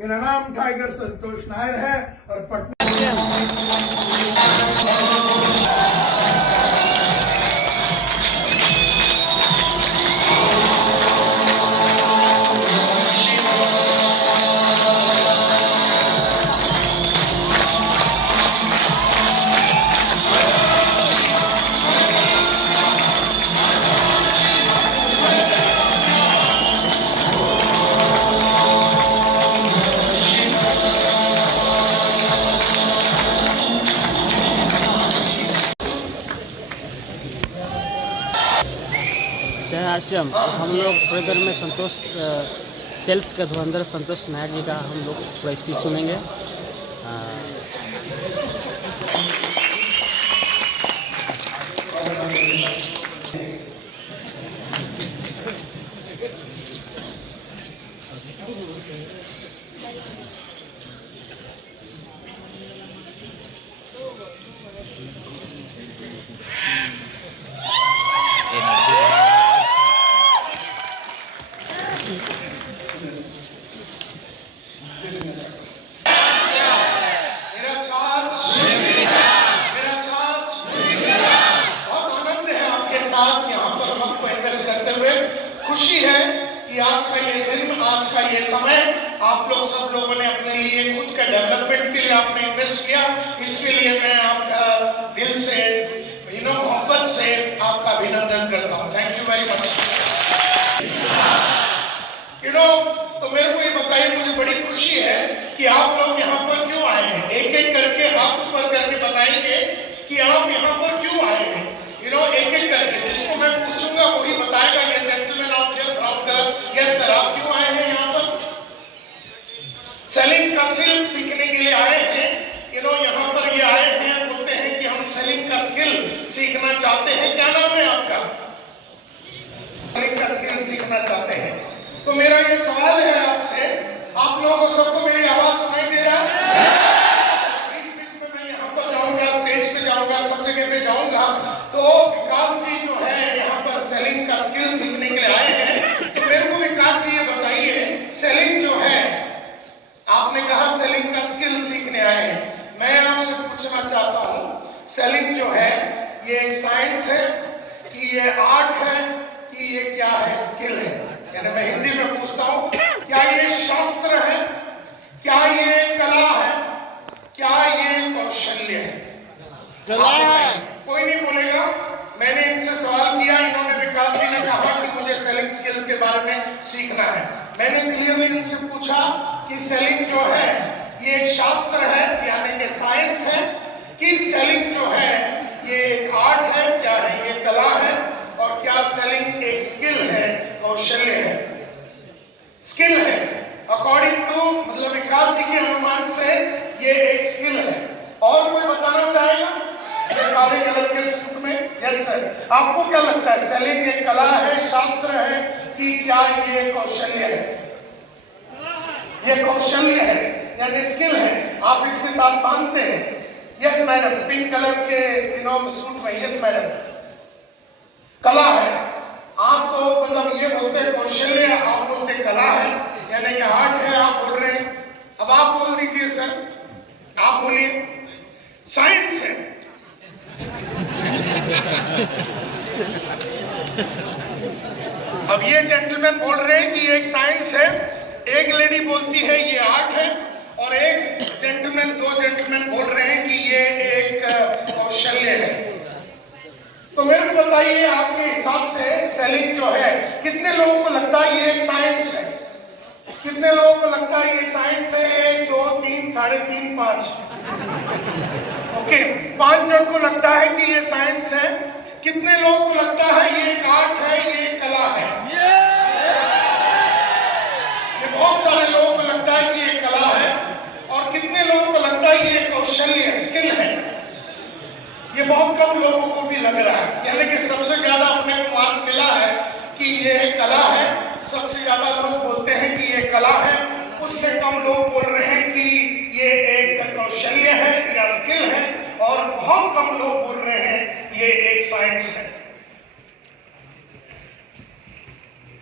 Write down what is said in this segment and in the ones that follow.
मेरा नाम टाइगर संतोष नायर है और पटना जय आश्रम। हम लोग थोड़ी देर में संतोष सेल्स के धुरंधर संतोष नायर जी का हम लोग पूरा स्पीच सुनेंगे। खुशी है कि आज का ये दिन, आज का ये समय आप लोग सब लोगों ने अपने लिए खुद के डेवलपमेंट के लिए आपने इन्वेस्ट किया। इसके लिए मैं आपका दिल से मोहब्बत से आपका अभिनंदन करता हूँ। Thank you very much. तो मेरे को ये बताइए, मुझे बड़ी खुशी है कि आप लोग यहाँ पर क्यों आए हैं। एक एक करके हाथ ऊपर करके बताएंगे कि आप यहाँ पर क्यों आए हैं। एक एक करके जिसको मैं पूछूंगा वही बताएगा। ये gentleman out here from the yes sir, आप क्यों आए हैं यहाँ पर? सेलिंग का स्किल सीखने के लिए आए हैं। यहाँ पर ये आए हैं, बोलते हैं कि हम सेलिंग का स्किल सीखना चाहते हैं। क्या नाम है आपका? सेलिंग का स्किल सीखना चाहते हैं। तो मेरा ये सवाल है आपसे, आप लोगों को सबको मेरी आवाज सुनाई दे रहा है? बीच बीच में मैं यहाँ पर जाऊंगा, स्टेज पे जाऊंगा, सब जगह पे जाऊंगा। तो विकास जी जो है यहाँ पर सेलिंग का स्किल सीखने के लिए आए हैं। तो मेरे को विकास जी ये बताइए, सेलिंग जो है, आपने कहा सेलिंग का स्किल सीखने आए हैं। मैं आपसे पूछना चाहता हूँ, सेलिंग जो है ये एक साइंस है कि ये आर्ट है कि ये क्या है, स्किल है? यानी मैं हिंदी में पूछता हूँ, क्या ये शास्त्र है, क्या ये कला है, क्या ये कौशल्य है? कला है। कोई नहीं बोलेगा। मैंने इनसे सवाल किया, इन्होंने विकास जी ने कहा कि मुझे सेलिंग स्किल्स के बारे में सीखना है। मैंने क्लियरली इनसे पूछा कि सेलिंग जो है ये एक शास्त्र है यानी कि साइंस है, कि सेलिंग जो है ये एक आर्ट है, क्या है ये कला है, और क्या सेलिंग एक स्किल है, कौशल्य है? स्किल है। अकॉर्डिंग टू मतलब विकास जी के अनुमान से ये एक स्किल है। और कोई बताना चाहेगा? काले कलर के सूट में, यस सर, आपको क्या लगता है सेलिंग एक कला है, शास्त्र है, कि क्या ये कौशल्य है? ये कौशल्य है यानी स्किल है। आप इसके साथ मानते हैं? यस मैडम, पिंक कलर के सूट में, यस मैडम, कला है। आप तो मतलब ये बोलते हैं कौशल्य, आप बोलते कला है, यानी कि आर्ट है, आप बोल रहे हैं। अब आप बोल दीजिए सर, आप बोलिए। साइंस है। अब ये जेंटलमैन बोल रहे हैं कि एक साइंस है, एक लेडी बोलती है ये आर्ट है, और एक जेंटलमैन, दो जेंटलमैन बोल रहे हैं कि ये एक कौशल्य है। तो मेरे को बताइए, आपके हिसाब से सेलिंग जो है, कितने लोगों को लगता है ये एक साइंस है? कितने लोगों को लगता है ये साइंस है? 1 2 3 3.5 5। ओके, 5 जन को लगता है कि ये साइंस है। कितने लोगों को लगता है ये एक आर्ट है, ये एक कला है? ये बहुत सारे लोगों को लगता है कि ये कला है। और कितने लोगों को लगता है ये कौशल्य, स्किल है? ये बहुत कम लोगों को भी लग रहा है। यानी कि सबसे ज्यादा अपने को मार्क मिला है कि ये एक कला है। सबसे ज्यादा लोग बोलते हैं कि ये कला है, उससे कम लोग बोल रहे हैं कि ये एक कौशल्य है या स्किल है, और बहुत कम लोग बोल रहे हैं ये एक साइंस है।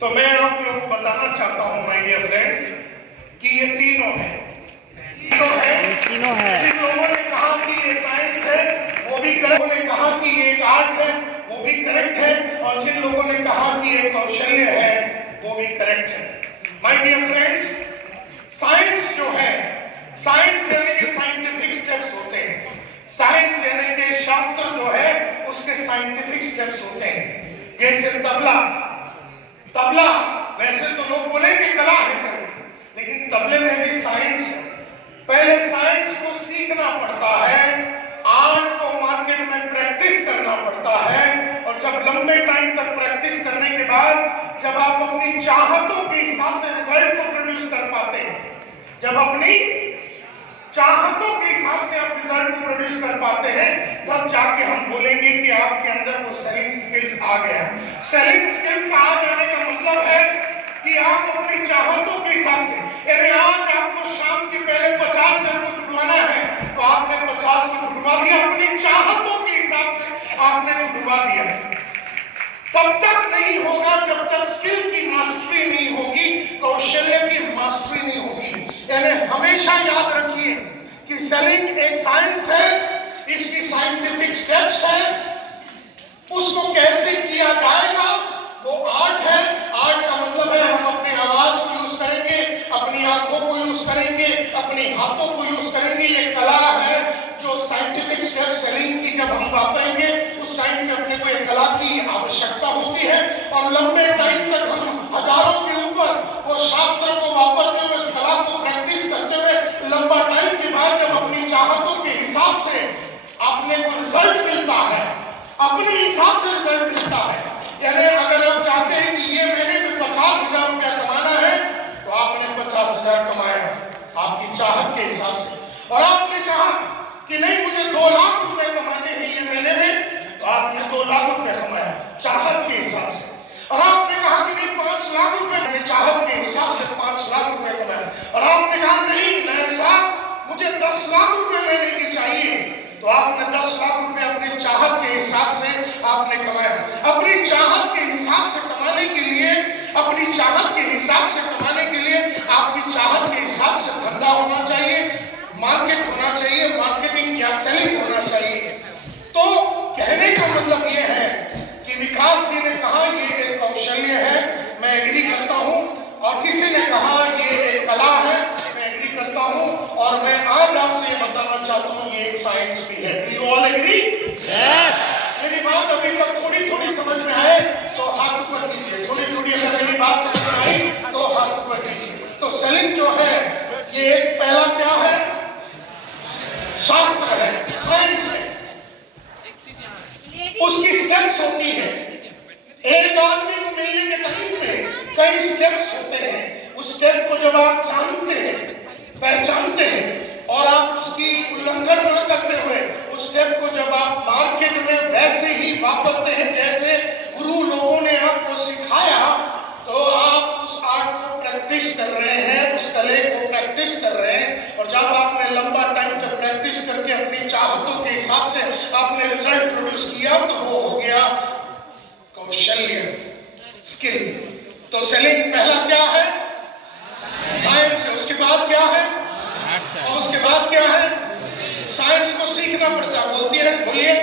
तो मैं आप लोगों को बताना चाहता हूं माय डियर फ्रेंड्स कि ये तीनों है। तीनों है। जिन लोगों ने कहा कि ये साइंस है वो भी करेक्ट, लोगों ने कहा कि ये एक आर्ट है वो भी करेक्ट है, और जिन लोगों ने कहा कि ये कौशल्य है वो भी करेक्ट है। माय डियर फ्रेंड्स, साइंस जो है, साइंस यानी कि साइंटिफिक स्टेप्स होते हैं। साइंस यानी कि शास्त्र जो है उसके साइंटिफिक स्टेप्स होते हैं। जैसे तबला, तबला वैसे तो लोग बोलेंगे कला है, लेकिन तबले में भी साइंस है। पहले साइंस को सीखना पड़ता है, आर्ट को मार्केट में प्रैक्टिस करना पड़ता है, और जब लंबे टाइम तक प्रैक्टिस करने के बाद जब आप अपनी चाहतों के हिसाब से रिजल्ट को प्रोड्यूस कर पाते हैं, जब अपनी चाहतों के हिसाब से आप रिजल्ट को प्रोड्यूस कर पाते हैं, तब जाके हम बोलेंगे कि आपके अंदर वो सेलिंग स्किल्स आ गया। सेलिंग स्किल्स का आ जाने का मतलब है कि आप अपनी चाहतों के हिसाब से, यदि आज आपको शाम के पहले 50 जन को जुटवाना है तो आपने 50 को जुटवा दिया, अपनी चाहतों के हिसाब से आपने जुटवा दिया। तब तक नहीं होगा जब तक स्किल की मास्टरी नहीं होगी, कौशल्य की मास्टरी नहीं होगी। यानी हमेशा याद रखिए कि सेलिंग एक साइंस है, इसकी साइंटिफिक स्टेप्स है, उसको कैसे किया जाएगा वो आर्ट है। आर्ट का मतलब है हम अपनी आवाज को यूज करेंगे, अपनी आंखों को यूज करेंगे, अपने हाथों को यूज करेंगे। ये कला है जो साइंटिफिक स्टेप सेलिंग की जब हम वापरेंगे उस टाइम पे अपने को एक कला की आवश्यकता होती है, और लंबे टाइम तक हम हजारों के ऊपर वो शास्त्र को वापरते हुए, उस कला को प्रैक्टिस करते हुए, लंबा टाइम के बाद जब अपनी चाहतों के हिसाब से अपने को रिजल्ट मिलता है, अपने हिसाब से रिजल्ट मिलता है। यानी अगर आप चाहते हैं कि ये महीने में 50,000 रुपया कमाना है तो आपने 50,000 कमाया आपकी चाहत के हिसाब से, और आपने चाहा कि नहीं मुझे 2 लाख रुपए कमाने हैं ये महीने में, तो आपने 2 लाख रुपए कमाया चाहत के हिसाब से। और आपने कहा कि नहीं 5 लाख रुपए, मैंने चाहत के हिसाब से 5 लाख रुपए कमाया। और आपने कहा नहीं नायक साहब मुझे 10 लाख रुपए महीने की चाहिए, तो आपने 10 लाख रुपए अपनी चाहत के हिसाब से आपने कमाया। अपनी चाहत के हिसाब से कमाने के लिए, अपनी चाहत के हिसाब से कमाने के लिए आपकी चाहत के हिसाब से धंधा होना चाहिए, मार्केट होना चाहिए, मार्केटिंग या सेलिंग होना चाहिए। तो कहने का मतलब ये है कि विकास जी ने कहा ये एक कौशल्य है, मैं एग्री करता हूँ, और किसी ने कहा ये एक कला है, मैं एग्री करता हूँ, और मैं आज आपसे बताना चाहता हूँ ये एक साइंस भी है। Do you all agree? Yes. मेरी बात अभी तक थोड़ी थोड़ी समझ में आए तो हाथ ऊपर कीजिए, थोड़ी थोड़ी अगर मेरी बात समझ में आई तो हाथ ऊपर कीजिए। तो सेलिंग जो है ये एक पहला क्या है? शास्त्र है, साइंस है, उसकी स्टेप्स होती है। एक आदमी को मिलने के टाइम पे कई स्टेप्स होते हैं, उस स्टेप को जब आप जानते हैं, पहचानते हैं, और आप उसकी उल्लंघन न करते हुए उस स्टेप को जब आप मार्केट में वैसे ही वापरते हैं जैसे गुरु लोगों ने आपको सिखाया, तो आप उस आर्ट को प्रैक्टिस कर रहे हैं, उस कले को प्रैक्टिस कर रहे हैं। और जब आपने लंबा टाइम तक प्रैक्टिस करके अपनी चाहतों के हिसाब से आपने रिजल्ट प्रोड्यूस किया, तो वो हो गया कौशल्य, स्किल। तो सेलिंग पहला क्या है? साइंस है। उसके बाद क्या है? और उसके बाद क्या है? साइंस को सीखना पड़ता है। बोलती है, बोलिए।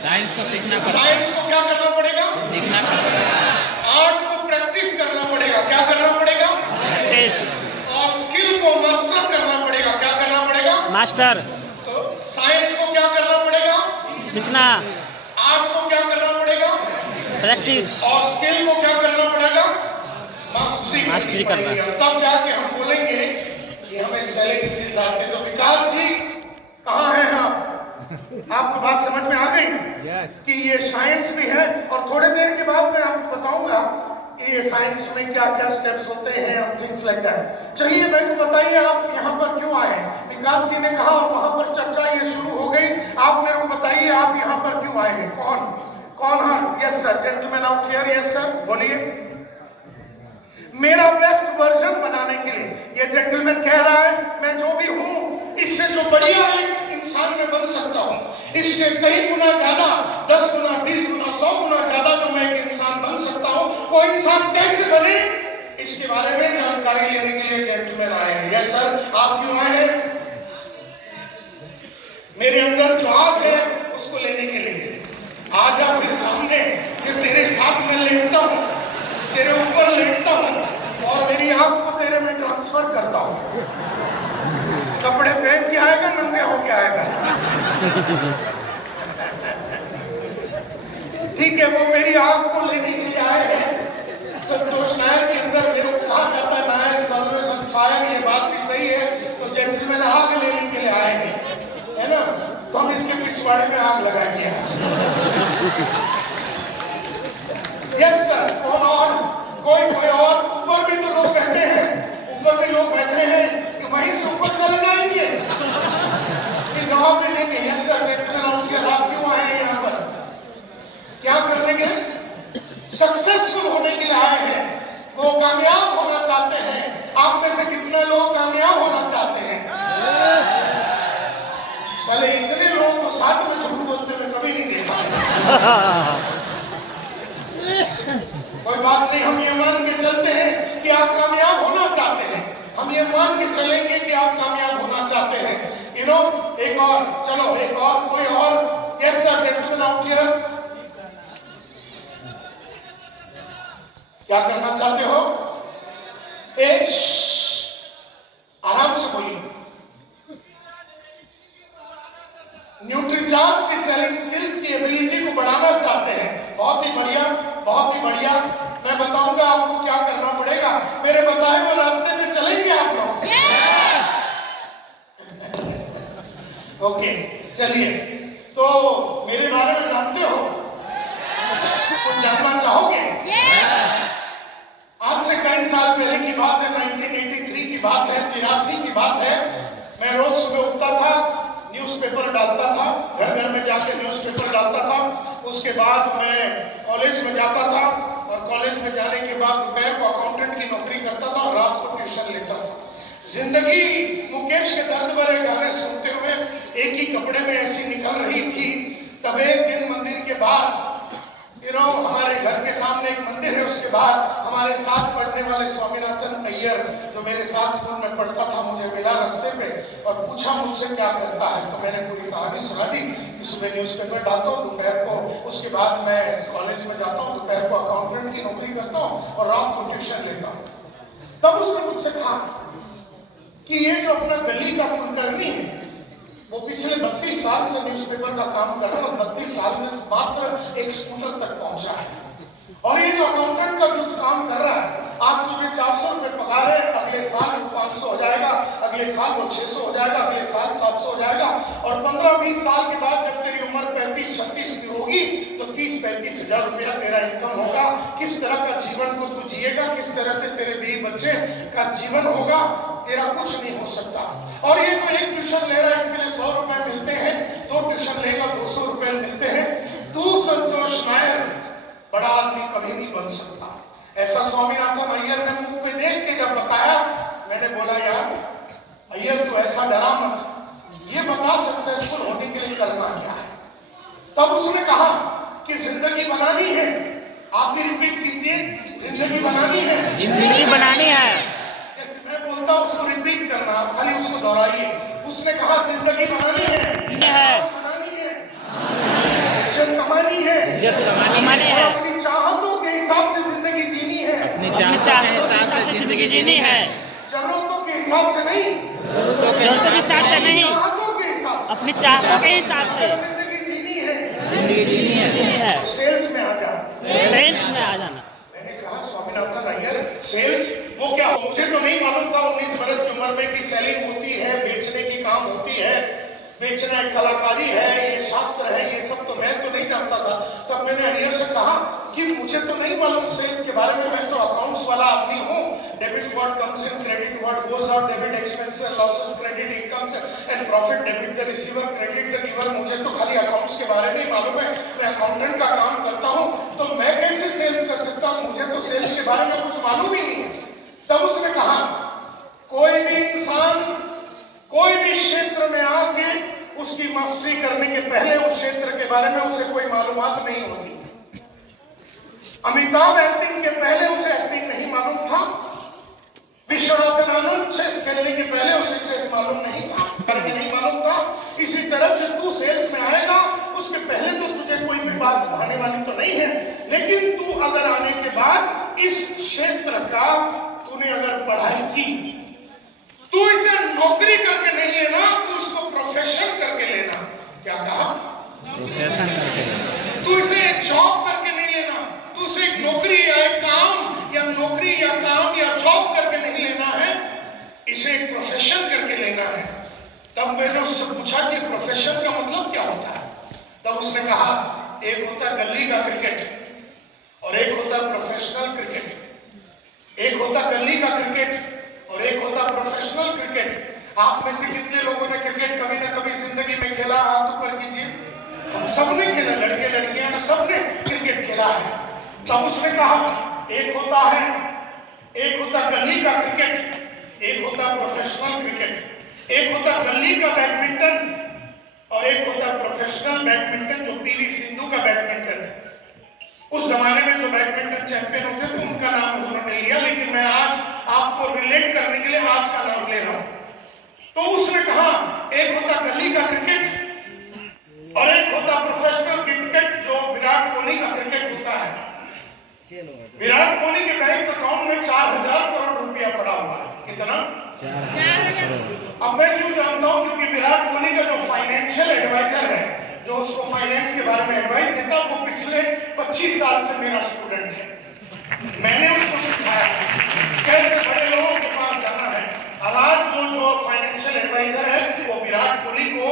साइंस को सीखना पड़ता है। साइंस को क्या करना पड़ेगा? सीखना पड़ता है। आर्ट को प्रैक्टिस करना पड़ेगा। क्या करना पड़ेगा? प्रैक्टिस। और स्किल को मास्टर करना पड़ेगा। क्या करना पड़ेगा? मास्टर। तो साइंस को क्या करना पड़ेगा? सीखना। आर्ट को क्या करना पड़ेगा? प्रैक्टिस। और स्किल को क्या करना पड़ेगा? मास्टरी करना। तब जाके हम बोलेंगे कि हमें सेलिंग स्किल्स आते। तो विकास जी कहाँ हैं आप? आपको बात समझ में आ गई? Yes. कि ये साइंस भी है, और थोड़ी देर के बाद मैं आपको बताऊंगा कि ये साइंस में क्या क्या स्टेप्स होते हैं और थिंग्स लाइक दैट। चलिए मेरे को बताइए आप यहाँ पर क्यों आए? विकास जी ने कहा और वहां पर चर्चा ये शुरू हो गई। आप मेरे को बताइए आप यहाँ पर क्यों आए हैं? कौन है? Yes sir, gentleman out here. Yes sir, बोलिए। मेरा बेस्ट वर्जन बनाने के लिए ये जेंटलमैन कह रहा है मैं जो भी हूँ इससे जो बढ़िया एक इंसान में बन सकता हूँ, इससे कई गुना ज्यादा, 10 गुना, 20 गुना, 100 गुना ज्यादा जो मैं एक इंसान बन सकता हूँ, वो इंसान कैसे बने इसके बारे में जानकारी लेने के लिए जेंटलमैन आए हैं। यस सर, आप क्यों आए हैं? मेरे अंदर जो आग है उसको लेने के लिए। आजा फिर सामने, फिर तेरे साथ में लेटता हूँ, तेरे ऊपर लेटता हूँ और मेरी आंख को तेरे में ट्रांसफर करता हूँ। कपड़े पहन के आएगा, नंगे होके आएगा। ठीक है, वो मेरी आंख को लेने के लिए आए हैं। संतोष नायर के अंदर मेरे को कहा जाता है नायर सर्वे फायर, ये बात भी सही है। तो जेंटलमैन आग लेने के लिए आए हैं, है ना? तो हम इसके पिछवाड़े में आग लगाएंगे। यस सर, कौन और? कोई और? ऊपर भी तो लोग बैठे हैं, ऊपर भी लोग बैठे हैं कि वहीं से ऊपर चले जाएंगे। ये जवाब भी देंगे। यस सर, आप क्यों आए हैं यहाँ पर? क्या करने के? सक्सेसफुल होने के लिए आए हैं। वो कामयाब होना चाहते हैं। आप में से कितने लोग कामयाब होना चाहते हैं? साले इतने लोग को साथ में झूठ बोलते हुए कभी नहीं देखा। कोई बात नहीं, हम ये मान के चलते हैं कि आप कामयाब होना चाहते हैं। हम ये मान के चलेंगे कि आप कामयाब होना चाहते हैं। यू नो, एक और, चलो एक और, कोई और? Yes sir, gentleman out here. क्या करना चाहते हो? आराम से बोलिए। न्यूट्रीचार्ज की सेलिंग स्किल्स की एबिलिटी को बढ़ाना चाहते हैं। बहुत ही बढ़िया, बहुत ही बढ़िया। मैं बताऊंगा आपको क्या करना पड़ेगा। मेरे बताए हुए रास्ते पे चलेंगे आप लोग? ओके, चलिए। तो मेरे बारे में जानते हो? कुछ जानना चाहोगे? आज से कई साल पहले की बात है, 1983 की बात है, 83 की बात है। मैं रोज सुबह उठता था, न्यूज़पेपर डालता था, घर घर में जाके न्यूज़पेपर डालता था। उसके बाद मैं कॉलेज में जाता था और कॉलेज में जाने के बाद दोपहर को अकाउंटेंट की नौकरी करता था और रात को ट्यूशन लेता था। जिंदगी मुकेश के दर्द भरे गाने सुनते हुए एक ही कपड़े में ऐसी निकल रही थी। तब एक दिन मंदिर के बाहर, हमारे घर के सामने एक मंदिर है, उसके बाद हमारे साथ पढ़ने वाले स्वामीनाथन अय्यर, जो मेरे साथ स्कूल में पढ़ता था, मुझे मिला रास्ते पे और पूछा मुझसे क्या करता है। तो मैंने पूरी कहानी सुना दी कि सुबह न्यूज़पेपर डालता हूँ, दोपहर को, उसके बाद मैं कॉलेज में जाता हूँ, दोपहर को अकाउंटेंट की नौकरी करता हूँ और रात को ट्यूशन लेता हूँ। तब उसने मुझसे कहा कि ये जो अपना गली का कुलकर्णी है, वो पिछले 32 साल से न्यूज़पेपर का काम कर रहा है और 32 साल में मात्र एक स्कूटर तक पहुंचा है। और ये जो अकाउंटेंट का जो काम कर रहा है, आज तुझे 400 रुपए पगार है, अगले साल वो 500 हो जाएगा, अगले साल वो 600 हो जाएगा, अगले साल 700 हो जाएगा और 15-20 साल के बाद जब तेरी उम्र 35-36 की होगी तो 30-35 हजार रुपया तेरा इनकम होगा। किस तरह का जीवन को तू जिएगा, किस तरह से तेरे बीवी बच्चे का जीवन होगा, तेरा कुछ नहीं हो सकता। और ये जो एक ट्यूशन ले रहा है, इसके लिए 100 रुपए मिलते हैं, 2 ट्यूशन लेगा 200 रुपए मिलते हैं। तू संतोष नायर बड़ा आदमी कभी नहीं बन सकता। ऐसा स्वामीनाथन अय्यर ने मुंह पे देख के जब बताया, मैंने बोला यार अय्यर तू ऐसा डरा मत, ये बता सक्सेसफुल होने के लिए करना क्या है। तब उसने कहा कि जिंदगी बनानी है। आप भी रिपीट कीजिए, जिंदगी बनानी है। जिंदगी बनानी है। जैसे मैं बोलता हूँ उसको रिपीट करना, आप खाली उसको दोहराइए। उसने कहा जिंदगी बनानी है, बनानी है, जब कमानी है, अपनी चाहतों के हिसाब से जिंदगी जीनी है, अपनी चाहतों के हिसाब से जिंदगी जीनी है, जरूरतों के हिसाब से नहीं, जरूरतों के हिसाब से नहीं, चाहतों के हिसाब से, अपनी चाहतों के हिसाब से जिंदगी जीनी है। जिंदगी जीनी है। सेल्स में आ जा, सेल्स में आ जाना। मैंने कहा स्वामीनाथन अय्यर सेल्स वो क्या? मुझे तो नहीं मालूम था 19 वर्ष की उम्र में कि सेलिंग होती है, बेचने की काम होती है, बेचना एक कलाकारी है, ये शास्त्र है, ये सब तो मैं तो नहीं जानता था। तब मैंने अय्यर से कहा कि मुझे तो नहीं मालूम सेल्स के बारे में, मैं तो अकाउंट्स वाला आदमी हूँ। Debit what comes in, credit what goes out, debit expenses, losses, credit incomes and profit, debit the receiver, credit the giver. मुझे तो खाली अकाउंट्स के बारे में ही मालूम है, मैं अकाउंटेंट का काम करता हूँ, तो मैं कैसे सेल्स कर सकता हूँ? मुझे तो सेल्स के बारे में कुछ मालूम ही नहीं है। तब उसने कहा कोई भी इंसान कोई भी क्षेत्र में आके उसकी मास्टरी करने के पहले उस क्षेत्र के बारे में उसे कोई मालूमात नहीं होती। अमिताभ एक्टिंग के पहले उसे एक्टिंग नहीं मालूम था। विश्वनाथन आनंद 6 चेस खेलने के पहले उसे चेस मालूम नहीं था, करके नहीं मालूम था। इसी तरह से तू सेल्स में आएगा, उसके पहले तो तुझे कोई भी बात आने वाली तो नहीं है, लेकिन तू अगर आने के बाद इस क्षेत्र का तूने अगर पढ़ाई की, तू इसे नौकरी करके नहीं लेना, तू इसको प्रोफेशन करके लेना। क्या कहा? प्रोफेशन करके लेना। तू इसे एक जॉब करके नहीं लेना, तू इसे एक नौकरी या एक काम या नौकरी या काम या जॉब करके नहीं लेना है, इसे एक प्रोफेशन करके लेना है। तब मैंने उससे पूछा कि प्रोफेशन का मतलब क्या होता है? तब उसने कहा एक होता गली का क्रिकेट और एक होता प्रोफेशनल क्रिकेट। एक होता गली का क्रिकेट और एक होता प्रोफेशनल क्रिकेट। आप में से कितने लोगों ने क्रिकेट कभी ना कभी जिंदगी में खेला? हाथ ऊपर कीजिए। हम सब ने खेला, लड़के लड़कियां सब ने क्रिकेट खेला है। तब उसने कहा एक होता गली का क्रिकेट, एक होता प्रोफेशनल क्रिकेट। एक होता गली का बैडमिंटन और एक होता प्रोफेशनल बैडमिंटन, जो पीवी सिंधु का बैडमिंटन। उस जमाने में जो बैडमिंटन चैंपियन होते थे उनका नाम उन्होंने लिया, लेकिन मैं आज आपको रिलेट करने के लिए आज का नाम ले रहा हूं। तो उसने कहा एक होता गली का क्रिकेट और एक होता प्रोफेशनल क्रिकेट, जो विराट कोहली का क्रिकेट होता है। विराट कोहली के बैंक अकाउंट में 4000 करोड़ रुपया पड़ा हुआ है। कितना? 4000 करोड़। अब मैं क्यों जानता हूं? क्योंकि विराट कोहली का जो फाइनेंशियल एडवाइजर है, जो उसको फाइनेंस के बारे में एडवाइस देता, वो पिछले 25 साल से मेरा स्टूडेंट है। मैंने उसको सिखाया कैसे बड़े लोगों के पास जाना है। और आज जो फाइनेंशियल एडवाइजर है वो विराट कोहली को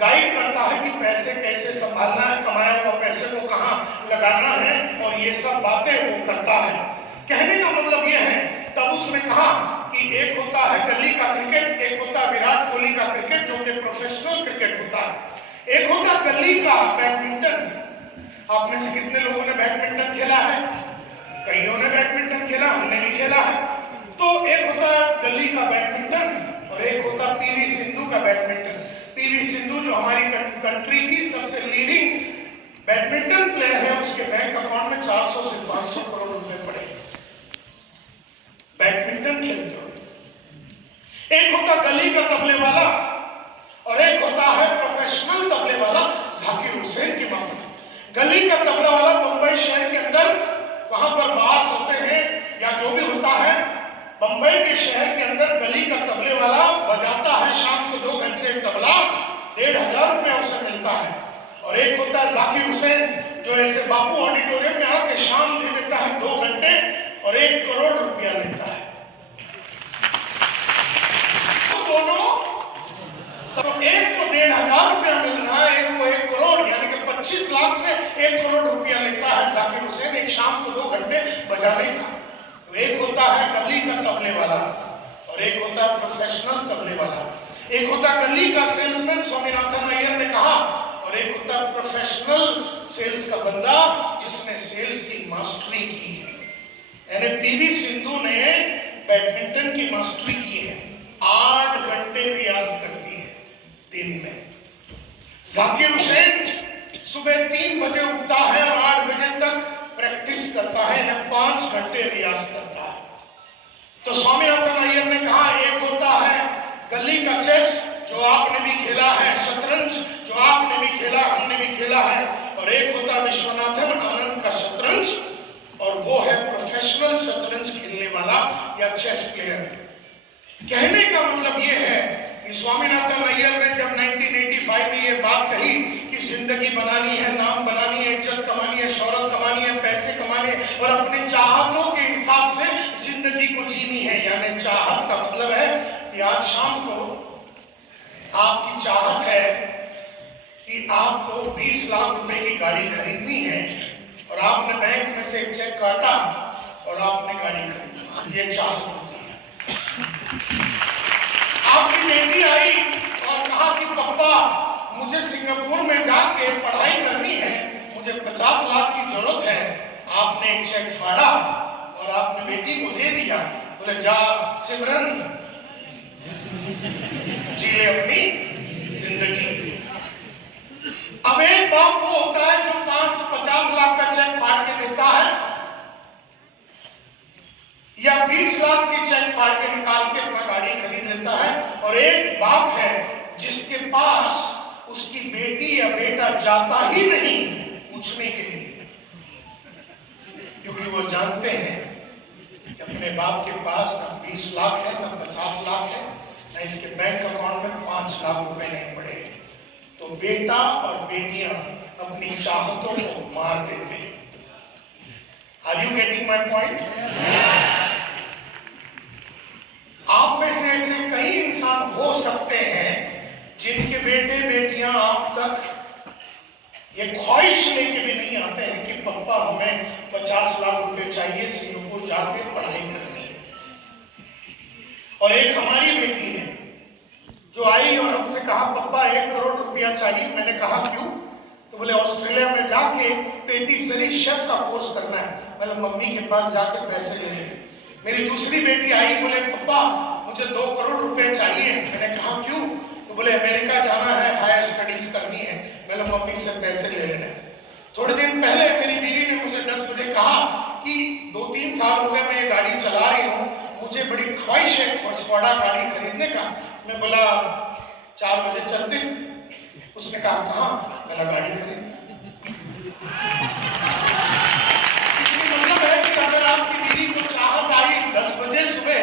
गाइड करता है कि पैसे कैसे संभालना है, कमाया हुआ पैसे को कहाँ लगाना है, और ये सब बातें वो करता है। कहने का मतलब ये है, तब उसने कहा कि एक होता है गली का क्रिकेट, एक होता है विराट कोहली का क्रिकेट जो कि प्रोफेशनल क्रिकेट होता है, एक होता गली का बैडमिंटन। आप में से कितने लोगों ने बैडमिंटन खेला है? कईयों ने बैडमिंटन खेला, हमने भी खेला है। तो एक होता गली का बैडमिंटन और एक होता पीवी सिंधु का बैडमिंटन। पीवी सिंधु जो हमारी कंट्री की सबसे लीडिंग बैडमिंटन प्लेयर है, उसके बैंक अकाउंट में 400 से 500 करोड़ रुपए पड़े बैडमिंटन खेलते हुए। एक होता गली का तबले वाला और एक होता है प्रोफेशनल तबले वाला। जाकिर हुसैन की मामला। गली का तबला वाला मुंबई शहर के अंदर, वहां पर बार्स होते हैं या जो भी होता है, बंबई के शहर के अंदर गली का तबले वाला बजाता है। शाम को 2 घंटे तबला, 1500 रुपया उसे मिलता है। और एक होता है जाकिर हुसैन, जो ऐसे बापू ऑडिटोरियम में आके शाम दे देता है 2 घंटे और 1 करोड़ रुपया लेता है। तो दोनों, तो एक को 1500 रुपया मिल रहा है, एक को 1 करोड़, यानी कि 25 लाख से 1 करोड़ रुपया लेता है जाकिर हुसैन एक शाम को 2 घंटे बजाने का। तो एक होता है गली का तबले वाला और एक होता है प्रोफेशनल तबले वाला। एक होता गली का सेल्समैन, स्वामीनाथन अय्यर ने कहा, और एक होता प्रोफेशनल सेल्स का बंदा जिसने सेल्स की मास्टरी की है। यानी पीवी सिंधु ने बैडमिंटन की मास्टरी की है, 8 घंटे रियाज करती है दिन में। जाकिर हुसैन सुबह 3 बजे उठता है और 8 बजे तक प्रैक्टिस करता है, 5 घंटे रियाज करता है। तो स्वामीनाथन अय्यर ने कहा एक होता है गली का चेस, जो आपने भी खेला है, शतरंज जो आपने भी खेला, हमने भी खेला है, और एक होता विश्वनाथन आनंद का शतरंज, और वो है प्रोफेशनल शतरंज खेलने वाला या चेस प्लेयर। कहने का मतलब ये है कि स्वामीनाथन अय्यर ने जब 1985 में ये बात कही कि जिंदगी बनानी है, नाम बनानी है, इज्जत कमानी है, शोहरत कमानी है, पैसे कमाने और अपने चाहतों के हिसाब से जिंदगी को जीनी है। यानी चाहत का मतलब है कि आज शाम को आपकी चाहत है कि आपको 20 लाख रुपए की गाड़ी खरीदनी है और आपने बैंक में से एक चेक काटा और आपने गाड़ी खरीदी, ये चाहत होती है। आपकी बेटी आई और कहा कि पापा मुझे सिंगापुर में जाके पढ़ाई करनी है, मुझे 50 लाख की जरूरत है। आपने एक चेक फाड़ा और आपने बेटी को दे दिया, बोले जा सिमरन जी ले अपनी जिंदगी। अब एक बाप वो होता है जो 50 लाख का चेक फाड़ के देता है या 20 लाख की चेक फाड़ के निकाल के अपना गाड़ी खरीद देता है, और एक बाप है जिसके पास उसकी बेटी या बेटा जाता ही नहीं पूछने के लिए, क्योंकि वो जानते हैं कि अपने बाप के पास ना 20 लाख है, ना 50 लाख है, ना इसके बैंक अकाउंट में 5 लाख रुपए नहीं पड़े। तो बेटा और बेटियां अपनी चाहतों को मार देते हैं। Are you getting my point? आप में से ऐसे कई इंसान हो सकते हैं जिनके बेटे बेटियां आप तक ये ख्वाहिश लेके भी नहीं आते हैं कि पप्पा हमें 50 लाख रुपए चाहिए, सिंगापुर जाके पढ़ाई करनी है। और एक हमारी बेटी है जो आई और हमसे कहा पप्पा 1 करोड़ रुपया चाहिए। मैंने कहा क्यों? तो बोले ऑस्ट्रेलिया में जाके पेटिसरी शेफ का कोर्स करना है। मैंने मम्मी के पास जाके पैसे ले लिए। मेरी दूसरी बेटी आई, बोले पप्पा मुझे 2 करोड़ रुपए चाहिए। मैंने कहा क्यों? तो बोले अमेरिका जाना है, हायर स्टडीज करनी है। मैंने मम्मी से पैसे ले लेने। थोड़े दिन पहले मेरी बीवी ने मुझे 10 बजे कहा कि 2-3 साल हो गए मैं ये गाड़ी चला रही हूँ, मुझे बड़ी ख्वाहिश है स्कोडा गाड़ी खरीदने का। मैं बोला 4 बजे चलते। उसने कहा कहाँ? मैंने गाड़ी खरीद। इसका मतलब है कि अगर आपकी बीवी को चाहत आई 10 बजे सुबह,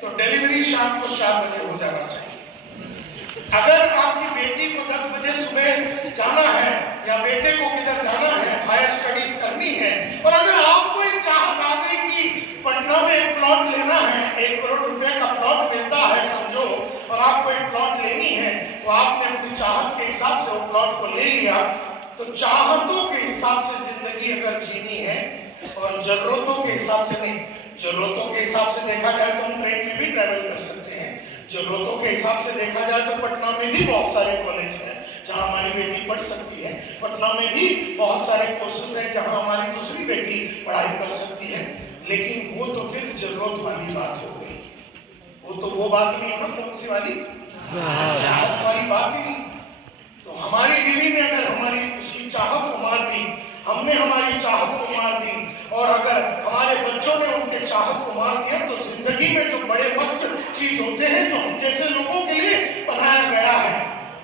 तो डिलीवरी शाम को 4 बजे हो जाना चाहिए। अगर आपकी बेटी को 10 बजे सुबह जाना है या बेटे को किधर जाना है, हायर स्टडीज करनी है, और अगर आपको एक चाहत आ गई कि पटना में एक प्लॉट लेना है, 1 करोड़ रुपए का प्लॉट मिलता है समझो, और आपको एक प्लॉट लेनी है, तो आपने अपनी चाहत के हिसाब से वो प्लॉट को ले लिया। तो चाहतों के हिसाब से जिंदगी अगर जीनी है और जरूरतों के हिसाब से नहीं। जरूरतों के हिसाब से देखा जाए तो हम ट्रेन में भी ट्रैवल कर सकते हैं। जरूरतों के हिसाब से देखा जाए तो पटना में भी बहुत सारे कॉलेज हैं जहां हमारी बेटी पढ़ सकती है। पटना में भी बहुत सारे कोर्सेज हैं जहां हमारी दूसरी बेटी पढ़ाई कर सकती है। लेकिन वो तो फिर जरूरत वाली बात हो गई। वो तो वो बात नहीं है ना कौन सी वाली, चाहत वाली बात ही नहीं। तो हमारी बीवी ने अगर हमारी उसकी चाहत को मार दी, हमने हमारी चाहत को मार दी, और अगर हमारे बच्चों ने उनके चाहत को मार दिया, तो जिंदगी में जो बड़े मस्त चीज होते हैं जो हम जैसे लोगों के लिए बनाया गया है,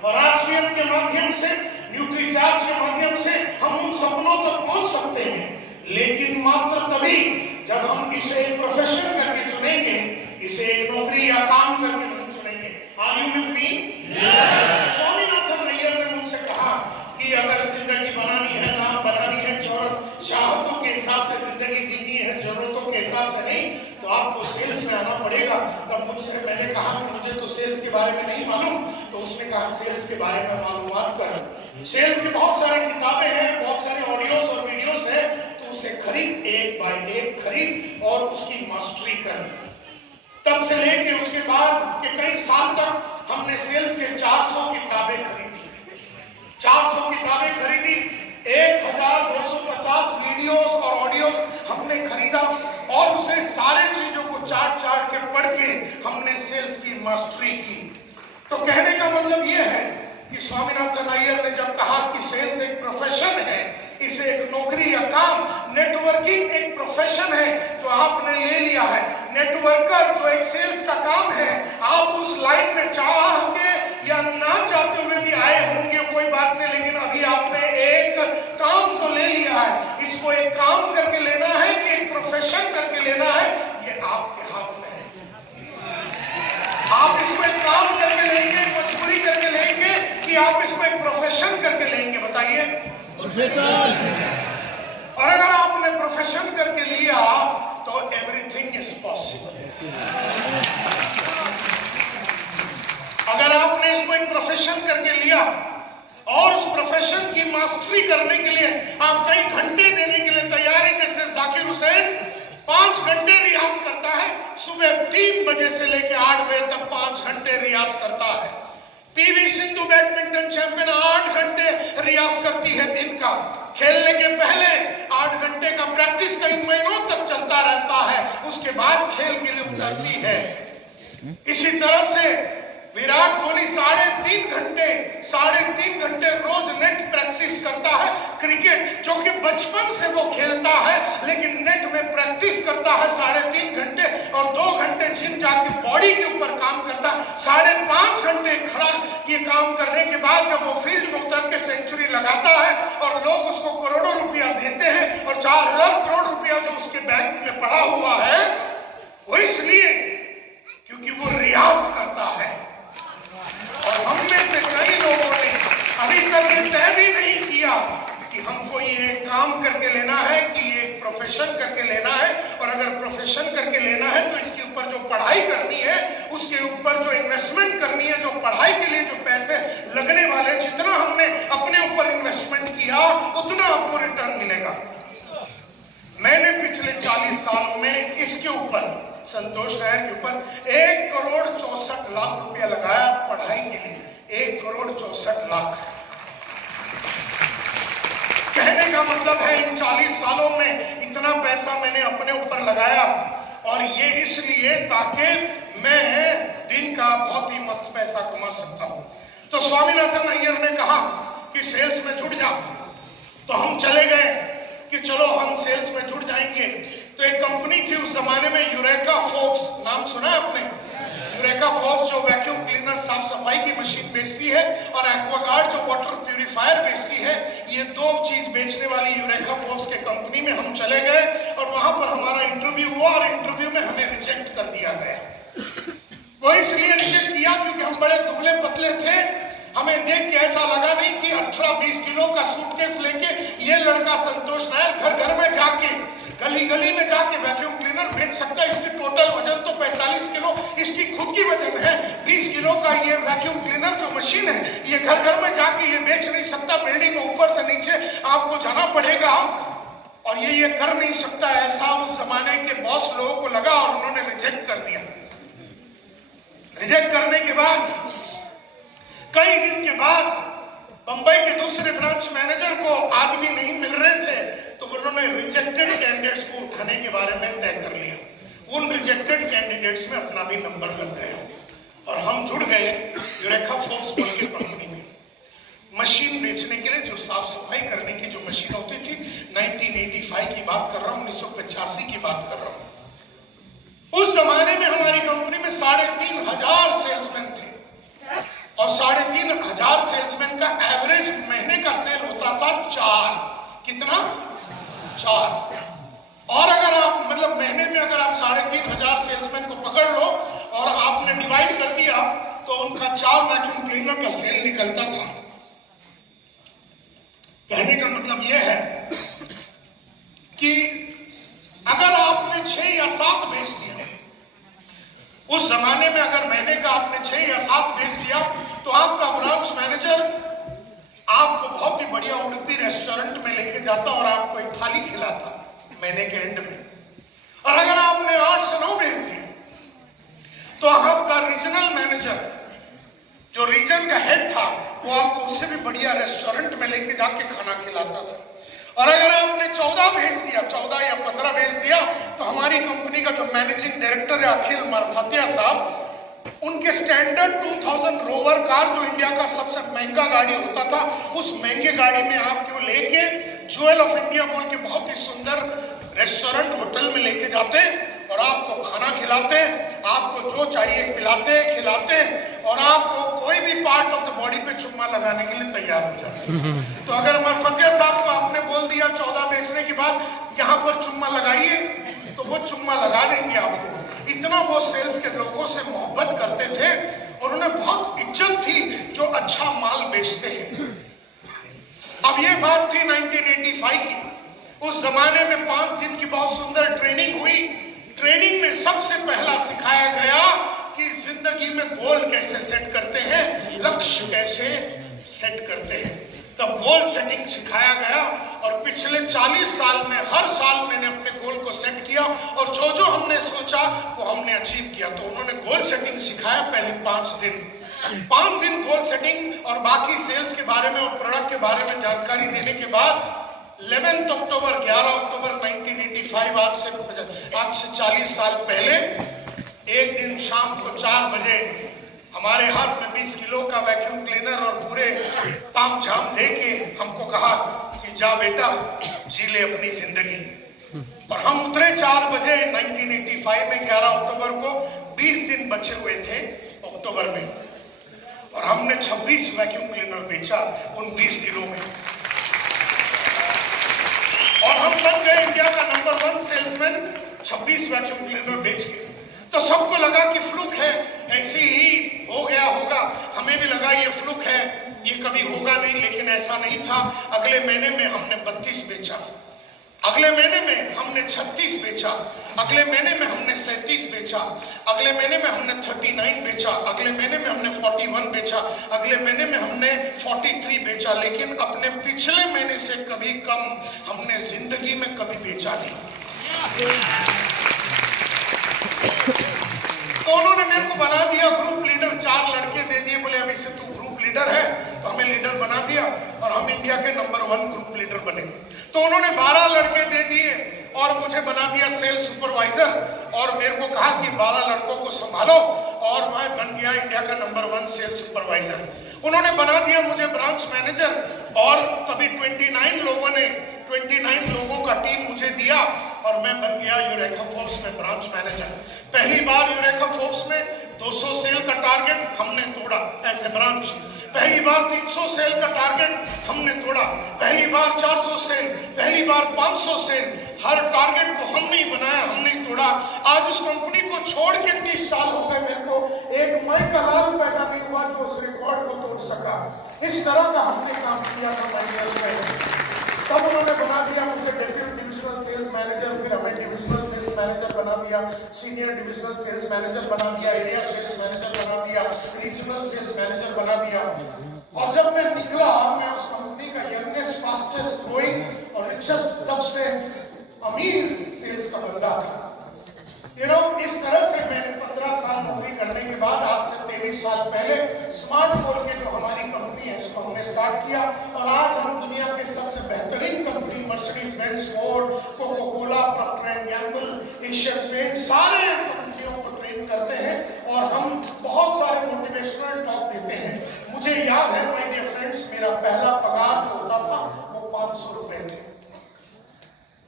और आरसीएम के माध्यम से, न्यूट्रीचार्ज के माध्यम से हम उन सपनों तक पहुंच सकते हैं। लेकिन मात्र तभी जब हम इसे एक प्रोफेशन करके चुनेंगे, इसे एक नौकरी या काम करके नहीं चुनेंगे। Are you with me? Swaminathan Aiyar ने मुझसे कहा कि अगर जिंदगी बनानी है, नाम बनानी है, चाहतों के हिसाब से जिंदगी जीनी है, जरूरतों के हिसाब से नहीं, तो आपको सेल्स में आना पड़ेगा। तब मुझसे मैंने कहा कि मुझे तो सेल्स के बारे में नहीं मालूम। तो उसने कहा सेल्स के बारे में मालूमात कर। सेल्स की बहुत सारी किताबें हैं, बहुत सारे ऑडियोस और वीडियोस है, तो उसे खरीद, 1 बाय 1 खरीद और उसकी मास्टरी कर। तब से लेके उसके बाद के कई साल तक हमने सेल्स के 400 किताबें खरीदी। 400 किताबें खरीदी, 1250 वीडियोस और ऑडियोस हमने खरीदा, और उसे सारे चीजों को चाट के पढ़ के हमने सेल्स की मास्टरी की। तो कहने का मतलब यह है कि स्वामीनाथन अय्यर ने जब कहा कि सेल्स एक प्रोफेशन है, इसे एक नौकरी या काम, नेटवर्किंग एक प्रोफेशन है जो आपने ले लिया है। नेटवर्कर जो एक सेल्स का काम है, आप उस लाइन में चाह के या ना चाहते हुए भी आए होंगे, कोई बात नहीं, लेकिन अभी आपने एक काम को ले लिया है। इसको एक काम करके लेना है कि एक प्रोफेशन करके लेना है, ये आपके हाथ में है। आप इसको एक काम करके लेंगे, मजबूरी करके लेंगे, कि आप इसको एक प्रोफेशन करके लेंगे? बताइए। और अगर आपने प्रोफेशन करके लिया तो एवरीथिंग इज पॉसिबल। अगर आपने इसको एक प्रोफेशन करके लिया और उस प्रोफेशन की मास्टरी करने के लिए आप कई घंटे देने के लिए तैयार है, जैसे जाकिर हुसैन 5 घंटे रियाज करता है, सुबह 3 बजे से लेकर 8 बजे तक 5 घंटे रियाज करता है। पीवी सिंधु बैडमिंटन चैंपियन 8 घंटे रियाज करती है दिन का। खेलने के पहले 8 घंटे का प्रैक्टिस कई महीनों तक चलता रहता है, उसके बाद खेल के लिए उतरती है। इसी तरह से विराट कोहली 3.5 घंटे रोज नेट प्रैक्टिस करता है। क्रिकेट जो कि बचपन से वो खेलता है, लेकिन नेट में प्रैक्टिस करता है 3.5 घंटे, और 2 घंटे जिम जाके बॉडी के ऊपर काम करता, 5.5 घंटे खड़ा ये काम करने के बाद जब वो फील्ड में उतर के सेंचुरी लगाता है और लोग उसको करोड़ों रुपया देते हैं और 4,000 करोड़ रुपया जो उसके बैंक में पड़ा हुआ है वो इसलिए क्योंकि वो रियाज करता है। और हम में से कई लोगों ने अभी तक ये तय भी नहीं किया कि हमको ये काम करके लेना है कि ये प्रोफेशन करके लेना है, और अगर प्रोफेशन करके लेना है तो इसके ऊपर जो पढ़ाई करनी है, उसके ऊपर जो इन्वेस्टमेंट करनी है, जो पढ़ाई के लिए जो पैसे लगने वाले, जितना हमने अपने ऊपर इन्वेस्टमेंट किया उतना आपको रिटर्न मिलेगा। मैंने पिछले 40 सालों में इसके ऊपर, संतोष नायर के ऊपर 1,64,00,000 रुपया लगाया पढ़ाई के लिए। 1,64,00,000। कहने का मतलब है इन 40 सालों में इतना पैसा मैंने अपने ऊपर लगाया, और ये इसलिए ताकि मैं दिन का बहुत ही मस्त पैसा कमा सकता हूं। तो स्वामीनाथन अय्यर ने कहा कि सेल्स में जुड़ जा, तो हम चले गए कि चलो हम सेल्स में जुड़ जाएंगे। तो एक कंपनी थी उस जमाने में, यूरेका फोर्ब्स, नाम सुना है आपने? यूरेका फोर्ब्स जो वैक्यूम क्लीनर, साफ सफाई की मशीन बेचती है, और एक्वागार्ड जो वाटर प्यूरिफायर बेचती है, ये 2 चीज बेचने वाली यूरेका फोर्ब्स के कंपनी में हम चले गए और वहां पर हमारा इंटरव्यू हुआ, और इंटरव्यू में हमें रिजेक्ट कर दिया गया। वो इसलिए रिजेक्ट किया क्योंकि हम बड़े दुबले पतले थे। हमें देख के ऐसा लगा नहीं कि 18-20 किलो का सूटकेस लेके ये लड़का संतोष नायर घर घर में जाके, गली गली में जाके वैक्यूम क्लीनर बेच सकता है। इसकी टोटल वजन तो 45 किलो इसकी खुद की वजन है। 20 किलो का ये वैक्यूम क्लीनर जो मशीन है, ये घर घर में जाके ये बेच नहीं सकता। बिल्डिंग में ऊपर से नीचे आपको जाना पड़ेगा, और ये कर नहीं सकता। ऐसा उस जमाने के बॉस लोगों को लगा और उन्होंने रिजेक्ट कर दिया। रिजेक्ट करने के बाद कई दिन के बाद बंबई के दूसरे ब्रांच मैनेजर को आदमी नहीं मिल रहे थे, तो उन्होंने रिजेक्टेड कैंडिडेट्स को उठाने के बारे में तय कर लिया। उन रिजेक्टेड कैंडिडेट्स में अपना भी नंबर लग गया और हम जुड़ गए यूरेका फोर्ब्स बोल के कंपनी में। मशीन बेचने के लिए, जो साफ सफाई करने की जो मशीन होती थी, 1985 की बात कर रहा हूं, 1985 की बात कर रहा हूं। उस जमाने में हमारी कंपनी में 3,500 सेल्समैन थे, और 3,500 सेल्समैन का एवरेज महीने का सेल होता था 4। कितना? 4। और अगर आप मतलब महीने में अगर आप 3,500 सेल्समैन को पकड़ लो और आपने डिवाइड कर दिया, तो उनका 4 वैक्यूम क्लीनर का सेल निकलता था। कहने का मतलब यह है कि अगर आपने 6 या 7 बेच दिया, उस जमाने में अगर महीने का आपने 6 या 7 बेच दिया, तो आपका ब्रांच मैनेजर आपको बहुत ही बढ़िया उड़पी रेस्टोरेंट में लेके जाता और आपको एक थाली खिलाता महीने के एंड में। और अगर आपने 8 से 9 बेच दिया, तो आपका रीजनल मैनेजर, जो रीजन का हेड था, वो आपको उससे भी बढ़िया रेस्टोरेंट में लेके जाके खाना खिलाता था। और अगर आपने 14 भेज दिया, 14 या 15 भेज दिया, तो हमारी कंपनी का जो मैनेजिंग डायरेक्टर है अखिल मरफतिया साहब, उनके स्टैंडर्ड 2000 रोवर कार, जो इंडिया का सबसे महंगा गाड़ी होता था, उस महंगे गाड़ी में आपको लेके ज्वेल ऑफ इंडिया बोल के बहुत ही सुंदर रेस्टोरेंट होटल में लेके जाते और आपको खाना खिलाते, आपको जो चाहिए पिलाते खिलाते, और आपको कोई भी पार्ट ऑफ द बॉडी पे चुम्मा लगाने के लिए तैयार हो जाते। तो अगर मरफतिया साहब को आपने बोल दिया 14 बेचने के बाद यहाँ पर चुम्मा लगाइए, तो वो चुम्मा लगा देंगे आपको। इतना वो सेल्स के लोगों से मोहब्बत करते थे और उन्हें बहुत इज्जत थी जो अच्छा माल बेचते हैं। अब ये बात थी 1985 की। उस जमाने में 5 दिन की बहुत सुंदर ट्रेनिंग हुई। ट्रेनिंग में सबसे पहला सिखाया गया कि जिंदगी में गोल कैसे सेट करते हैं, लक्ष्य कैसे सेट करते हैं। तब गोल सेटिंग सिखाया गया और पिछले 40 साल में हर साल मैंने अपने गोल को सेट किया और जो जो हमने सोचा वो हमने अचीव किया। तो उन्होंने गोल सेटिंग सिखाया पहले 5 दिन गोल सेटिंग और बाकी सेल्स के बारे में और प्रोडक्ट के बारे में जानकारी देने के बाद 11 अक्टूबर 11 अक्टूबर 1985, आज से 40 साल पहले, एक दिन शाम को 4 बजे हमारे हाथ में 20 किलो का वैक्यूम क्लीनर और पूरे ताम झाम दे के हमको कहा कि जा बेटा जी ले अपनी जिंदगी। और हम उतरे 4 बजे 1985 में 11 अक्टूबर को। 20 दिन बचे हुए थे अक्टूबर में, और हमने 26 वैक्यूम क्लीनर बेचा उन 20 दिनों में, और हम बन गए इंडिया का नंबर 1 सेल्समैन 26 वैक्यूम क्लीनर बेच के। तो सबको लगा कि फ्लूक है, ऐसे ही हो गया होगा, हमें भी लगा ये फ्लूक है, ये कभी होगा नहीं, लेकिन ऐसा नहीं था। अगले महीने में हमने 32 बेचा, अगले महीने में हमने 36 बेचा, अगले महीने में हमने 37 बेचा, अगले महीने में हमने 39 बेचा, अगले महीने में हमने 41 बेचा, अगले महीने में हमने 43 बेचा, लेकिन अपने पिछले महीने से कभी कम हमने जिंदगी में कभी बेचा नहीं। तो उन्होंने मेरे को बना दिया ग्रुप लीडर, 4 लड़के दे दिए, बोले अभी से तू ग्रुप लीडर है, तो हमें लीडर बना दिया और हम इंडिया के नंबर 1 ग्रुप लीडर बने। तो उन्होंने 12 लड़के दे दिए और मुझे बना दिया सेल्स सुपरवाइजर, और मेरे को कहा कि 12 लड़कों को संभालो, और मैं बन गया इंडिया का नंबर 1 सेल्स सुपरवाइजर। उन्होंने बना दिया मुझे ब्रांच मैनेजर, और तभी 29 लोगों का टीम मुझे दिया, और मैं बन गया यूरेका फोर्ब्स में ब्रांच मैनेजर। पहली बार यूरेका फोर्ब्स में 200 सेल का टारगेट हमने तोड़ा एज ए ब्रांच। पहली बार 300 सेल का टारगेट हमने तोड़ा, पहली बार 400 सेल, पहली बार 500 सेल। हर टारगेट को हमने ही बनाया, हमने ही तोड़ा। आज उस कंपनी को छोड़ के 30 साल हो गए मेरे को, एक मैं का लाल पैदा नहीं हुआ जो उस रिकॉर्ड को तोड़ सका। इस तरह का हमने काम किया था माइंड में। तब उन्होंने बना दिया मुझे डेप्यूटी डिविजनल सेल्स मैनेजर, फिर हमें डिविजनल सेल्स मैनेजर बना दिया, सीनियर डिविजनल सेल्स मैनेजर बना दिया, एरिया सेल्स मैनेजर बना दिया, रीजनल सेल्स मैनेजर बना दिया। और जब मैं निकला, मैं उस कंपनी का यंगेस्ट, फास्टेस्ट ग्रोइंग और रिचेस्ट, सबसे अमीर सेल्स का बंदा था। इस तरह से मैंने 15 साल नौकरी करने के बाद, आज से 23 साल पहले स्मार्टफोन के जो हमारी कंपनी है उसको हमने स्टार्ट किया, और आज हम दुनिया के सबसे बेहतरीन company Mercedes Benz, Ford, Coca Cola, Procter and Gamble, Asian Paint, सारे कंपनियों को ट्रेन करते हैं, और हम बहुत सारे मोटिवेशनल टॉक देते हैं। मुझे याद है माय डियर फ्रेंड्स, मेरा पहला पगार जो होता था वो 500 रुपए थे,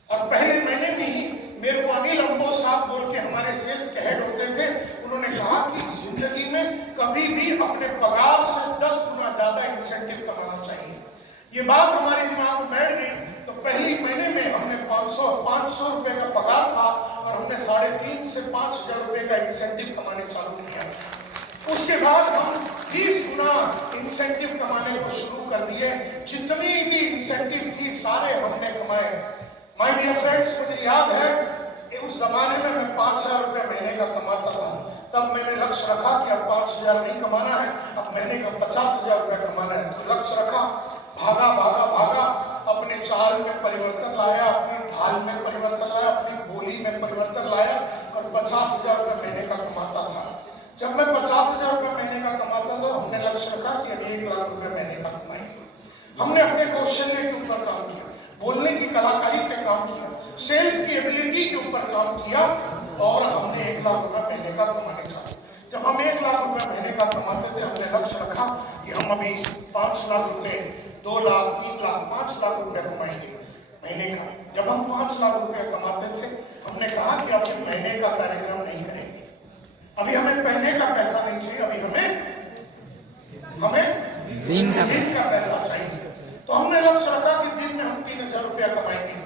और पहले महीने में ही मेरे को अनिल अंबो साहब बोल के हमारे सेल्स के हेड होते थे, उन्होंने कहा कि जिंदगी में कभी भी अपने पगार से 10 गुना ज्यादा इंसेंटिव कमाना चाहिए। ये बात हमारे दिमाग में बैठ गई। तो पहली महीने में हमने 500 रुपए का पगार था, और हमने 3.5 से 5,000 रुपए का इंसेंटिव कमाने चालू किया। उसके बाद हम 20 गुना इंसेंटिव कमाने को शुरू कर दिए। जितनी भी इंसेंटिव थी सारे हमने कमाए। माय डियर फ्रेंड्स, मुझे याद है उस जमाने में मैं 5,000 रुपए महीने का कमाता था। तब मैंने लक्ष्य रखा कि अब 5,000 नहीं कमाना है, अब महीने का 50,000 रुपए कमाना है। तो लक्ष्य रखा, भागा, अपने चाल में परिवर्तन लाया, अपनी ढाल में परिवर्तन लाया, अपनी बोली में परिवर्तन लाया, और 50,000 रुपए महीने का कमाता था। जब मैं 50,000 रुपए महीने का कमाता था, हमने लक्ष्य रखा कि अब 1 लाख रुपए महीने का कमाएंगे। हमने अपने कौशल्य के ऊपर काम किया, बोलने की कलाकारी पे काम किया, सेल्स की एबिलिटी के ऊपर काम किया, और हमने 1 लाख रुपए महीने का कमाने का। जब हम 1 लाख रुपए महीने का कमाते थे, हमने लक्ष्य रखा कि हम अभी 5 लाख रुपए, 2 लाख, 3 लाख, 5 लाख रुपए कमाएंगे महीने का। जब हम 5 लाख रुपए कमाते थे, हमने कहा कि अभी महीने का कार्यक्रम नहीं करेंगे, अभी हमें महीने का पैसा नहीं चाहिए, अभी हमें दिन का पैसा चाहिए। तो हमने लक्ष्य रखा कि दिन में हम 3,000 रुपया कमाएंगे।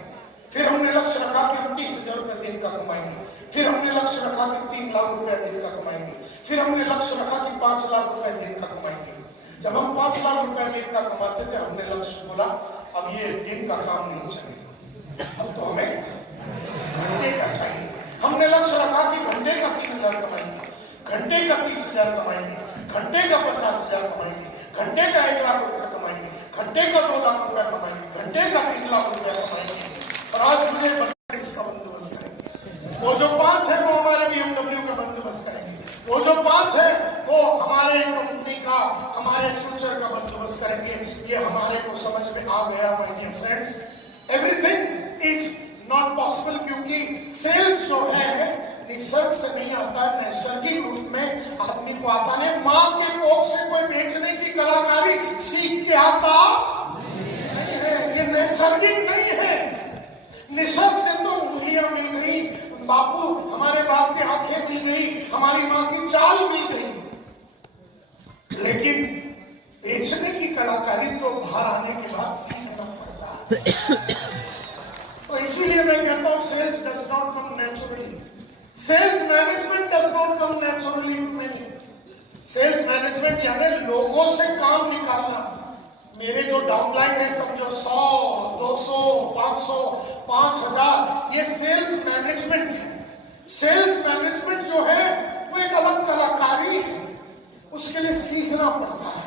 फिर हमने लक्ष्य रखा कि हम 30,000 रुपए दिन का कमाएंगे। फिर हमने लक्ष्य रखा कि 3 लाख रुपया दिन का कमाएंगे। फिर हमने लक्ष्य रखा कि 5 लाख रुपए दिन का कमाएंगे। जब हम 5 लाख रुपए दिन का कमाते थे, हमने लक्ष्य बोला अब ये दिन का काम नहीं चलेगा, अब तो हमें घंटे का चाहिए। हमने लक्ष्य रखा कि घंटे का 3,000 कमाएंगे, घंटे का 30,000 कमाएंगे, घंटे का 50,000 कमाएंगे, घंटे का 1 लाख रुपया कमाएंगे, घंटे का 2 लाख रुपया कमाएंगे, घंटे का 3 लाख रुपया कमाएंगे। और आज मुझे इसका बंदोबस्त करेंगे। वो जो 5 है वो हमारे BMW का बंदोबस्त करेंगे, वो जो 5 है वो हमारे कंपनी का, हमारे फ्यूचर का बंदोबस्त करेंगे। ये हमारे को समझ में आ गया my dear friends. Everything is not possible, क्योंकि सेल्स जो है निसर्ग से नहीं आता, नैसर्गिक रूप में आदमी को आता है। माँ के कोख से कोई बेचने की कलाकारी सीख के आता नहीं है, ये नैसर्गिक नहीं है। निसर्ग से तो उंगलियां मिल गई, बापू हमारे बाप की आंखें मिल गई, हमारी माँ की चाल मिल गई, लेकिन बेचने की कलाकारी तो बाहर आने के बाद सीखना पड़ता है। तो इसीलिए मैं कहता हूं sales does not come naturally, sales management does not come naturally to me. Sales management यानी लोगों से काम निकालना। मेरे जो डाउनलाइन है समझो 100, 200, 500, 5000, ये सेल्स मैनेजमेंट है। सेल्स मैनेजमेंट जो है वो एक अलग कलाकारी है, उसके लिए सीखना पड़ता है।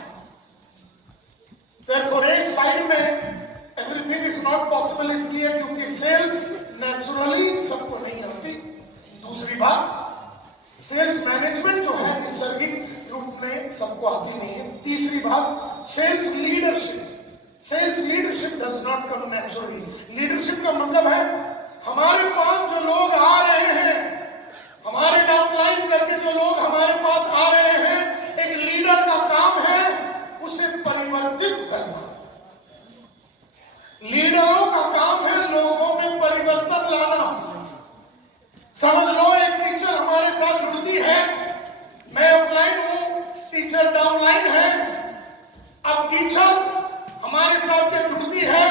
Therefore, एक साइड में एवरीथिंग इज नॉट पॉसिबल इसलिए क्योंकि सेल्स नेचुरली सबको नहीं आती। दूसरी बात, सेल्स मैनेजमेंट जो है नैसर्गिक रूप में सबको आती नहीं है। तीसरी बात, sales leadership does not come naturally. Leadership का मतलब है हमारे पास जो लोग आ रहे हैं, हमारे डाउनलाइन करके जो लोग हमारे पास आ रहे हैं, एक लीडर का काम है उसे परिवर्तित करना। लीडरों का काम है लोगों में परिवर्तन लाना। समझ लो एक टीचर हमारे साथ जुड़ती है, मैं ऑफलाइन हूं, टीचर डाउनलाइन है। अब टीचर हमारे साथ के जुड़ती है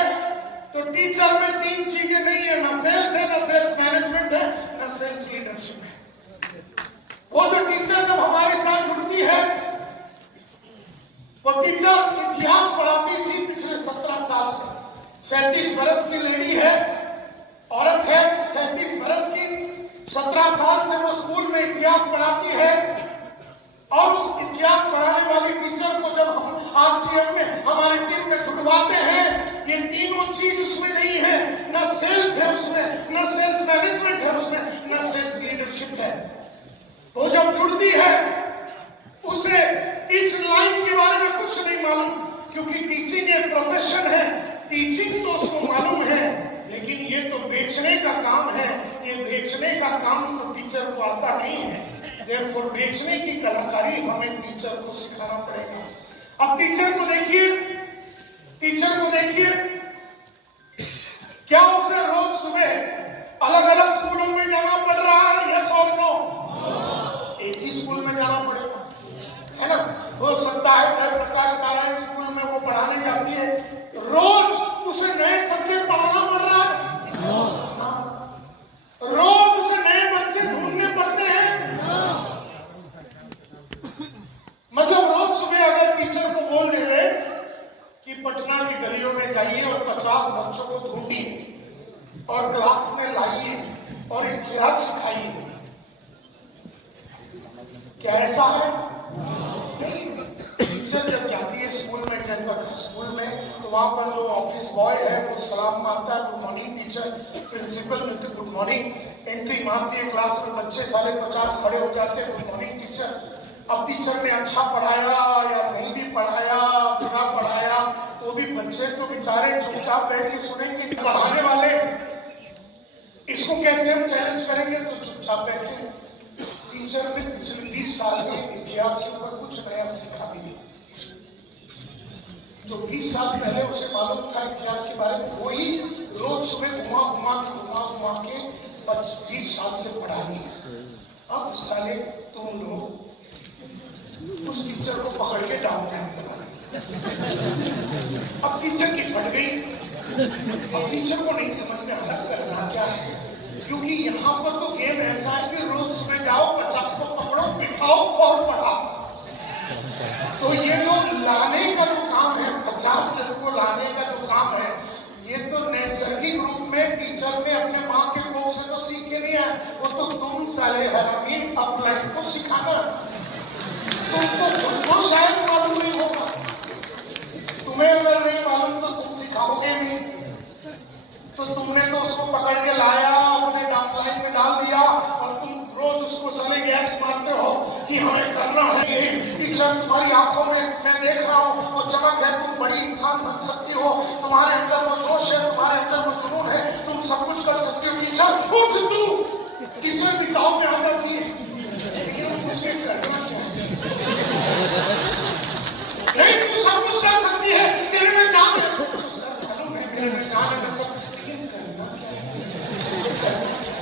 तो टीचर में तीन चीजें नहीं है, ना सेल्स है, ना सेल्स मैनेजमेंट है, ना सेल्स लीडरशिप है। वो जो टीचर जब हमारे साथ जुड़ती है, वो टीचर इतिहास पढ़ाती थी पिछले 17 साल से। 37 वर्ष की लेडी है, औरत है, 37 वर्ष की, 17 साल से वो स्कूल में इतिहास पढ़ाती है। और उस इतिहास पढ़ाने वाली टीचर को जब हम आरसीएम में हमारी टीम में जुड़वाते हैं, ये तीनों चीज उसमें नहीं है, ना सेल्स है उसमें, ना सेल्स मैनेजमेंट है उसमें, ना सेल्स लीडरशिप है। वो जब जुड़ती है उसे इस लाइन के बारे में कुछ नहीं मालूम, क्योंकि टीचिंग एक प्रोफेशन है, टीचिंग तो उसको मालूम है, लेकिन ये तो बेचने का काम है। ये बेचने का काम तो टीचर को आता नहीं है। Therefore, बेचने की कलाकारी हमें टीचर को सिखाना पड़ेगा। अब टीचर को देखिए, क्या उसे रोज सुबह अलग अलग स्कूलों में जाना पड़ रहा है? यस और नो? एक ही स्कूल में जाना पड़ेगा, है ना? हो सकता है जय प्रकाश नारायण स्कूल में वो पढ़ाने जाती है, रोज उसे नए सब्जेक्ट पढ़ाना पड़ रहा है, रोज उसे नए बच्चे ढूंढने पड़ते हैं। मतलब रोज सुबह अगर टीचर को बोल दे रहे कि पटना की गलियों में जाइए और 50 बच्चों को ढूंढिए और क्लास में लाइए और इतिहास सिखाइए, क्या ऐसा है? नहीं। टीचर जब जाती है स्कूल में, स्कूल में, तो वहां पर जो ऑफिस बॉय है वो सलाम मारता है, गुड मॉर्निंग टीचर। प्रिंसिपल मिलते गुड मॉर्निंग, एंट्री मारती है क्लास में, बच्चे सारे 50 खड़े हो जाते हैं, गुड मॉर्निंग टीचर। अब टीचर ने अच्छा पढ़ाया या नहीं भी पढ़ाया, बुरा पढ़ाया, तो भी बच्चे तो बेचारे चुपचाप बैठ के सुनेंगे। पढ़ाने वाले इसको कैसे हम चैलेंज करेंगे, तो चुपचाप बैठे। टीचर ने पिछले 20 साल के इतिहास के ऊपर कुछ नया सीखा भी नहीं। जो 20 साल पहले उसे मालूम था इतिहास के बारे में, वही रोज सुबह घुमा के 20 साल से पढ़ा रही है। अब साले तुम लोग उस टीचर को पकड़ के डाउन बना रहे। अब टीचर की फट गई, अब टीचर को नहीं समझ में आ रहा करना क्या है, क्योंकि यहाँ पर तो गेम ऐसा है कि रोज सुबह जाओ, 50 को पकड़ो, बिठाओ और पढ़ाओ। तो ये जो लाने का जो काम है, 50 जन को लाने का जो काम है, ये तो नैसर्गिक रूप में टीचर ने अपने माँ के कोख से तो सीख के नहीं है, वो तो तुम साले हरामी अपलाइन को सिखाना। तुमको खुद को शायद मालूम नहीं होगा, तुम्हें अगर नहीं मालूम तो तुम सिखाओगे नहीं। तो तुमने तो उसको पकड़ के लाया, अपने डाउनलाइन में डाल दिया, और तुम रोज उसको चले गैस मारते हो कि हमें करना है। टीचर तुम्हारी आंखों में मैं देख रहा हूँ वो चमक है, तुम बड़ी इंसान बन सकती हो, तुम्हारे अंदर वो जोश है, तुम्हारे अंदर वो जुनून है, तुम सब कुछ कर सकती हो। टीचर खुद सिद्धू टीचर की ताव में आकर की, लेकिन मुझे करना नहीं, तू सब कुछ कर सकती है, तेरे में जान है, मेरे में जान है, लेकिन करना क्या है?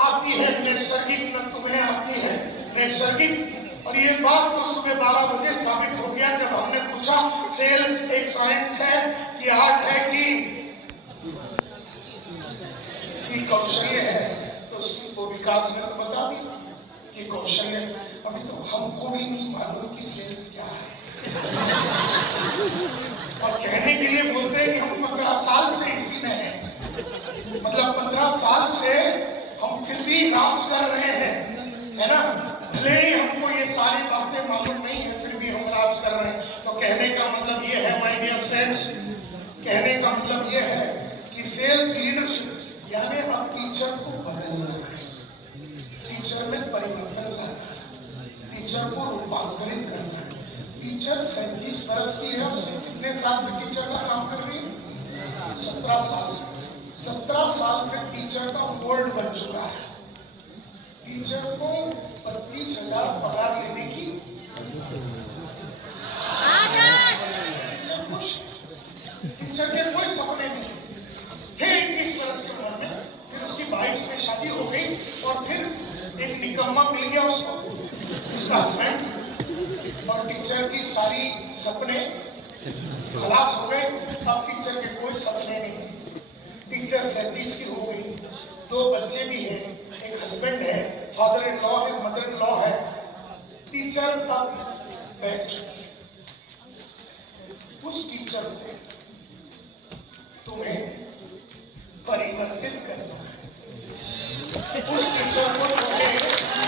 आती है नैसर्गिक, न तुम्हें आती है नैसर्गिक। और ये बात तो सुबह 12 बजे साबित हो गया जब हमने पूछा सेल्स एक साइंस है कि आर्ट है कि कौशल्य है, तो उसकी को विकास में तो बता दी कि कौशल्य। अभी तो हमको भी नहीं मालूम कि सेल्स क्या है और कहने के लिए बोलते हैं कि हम 15 साल से इसी में हैं, मतलब 15 साल से हम फिर भी राज कर रहे हैं, है ना। भले ही हमको ये सारी बातें मालूम नहीं है फिर भी हम राज कर रहे हैं। तो कहने का मतलब ये है माय डियर फ्रेंड्स, कहने का मतलब ये है कि सेल्स लीडरशिप यानी अब टीचर को बदलना है, टीचर में परिवर्तन लाना है, टीचर को रूपांतरित करना है। टीचर 37 वर्ष की है, उससे कितने साल से टीचर का काम कर रही है? 17 साल से। 17 साल से टीचर का वर्ल्ड बन चुका है। टीचर को 32,000 पगार लेने की टीचर के कोई सपने नहीं। फिर 21 वर्ष की उम्र में, फिर उसकी 22 में शादी हो गई और फिर एक निकम्मा मिल गया उसको, उसका हस्बैंड, और टीचर की सारी सपने खलास हो गए। अब टीचर के कोई सपने नहीं। टीचर 37 की हो गई, 2 बच्चे भी हैं, एक हस्बैंड है, फादर इन लॉ है, मदर इन लॉ है। टीचर तब बैठ चुकी। उस टीचर को तुम्हें परिवर्तित करना है, उस टीचर को तुम्हें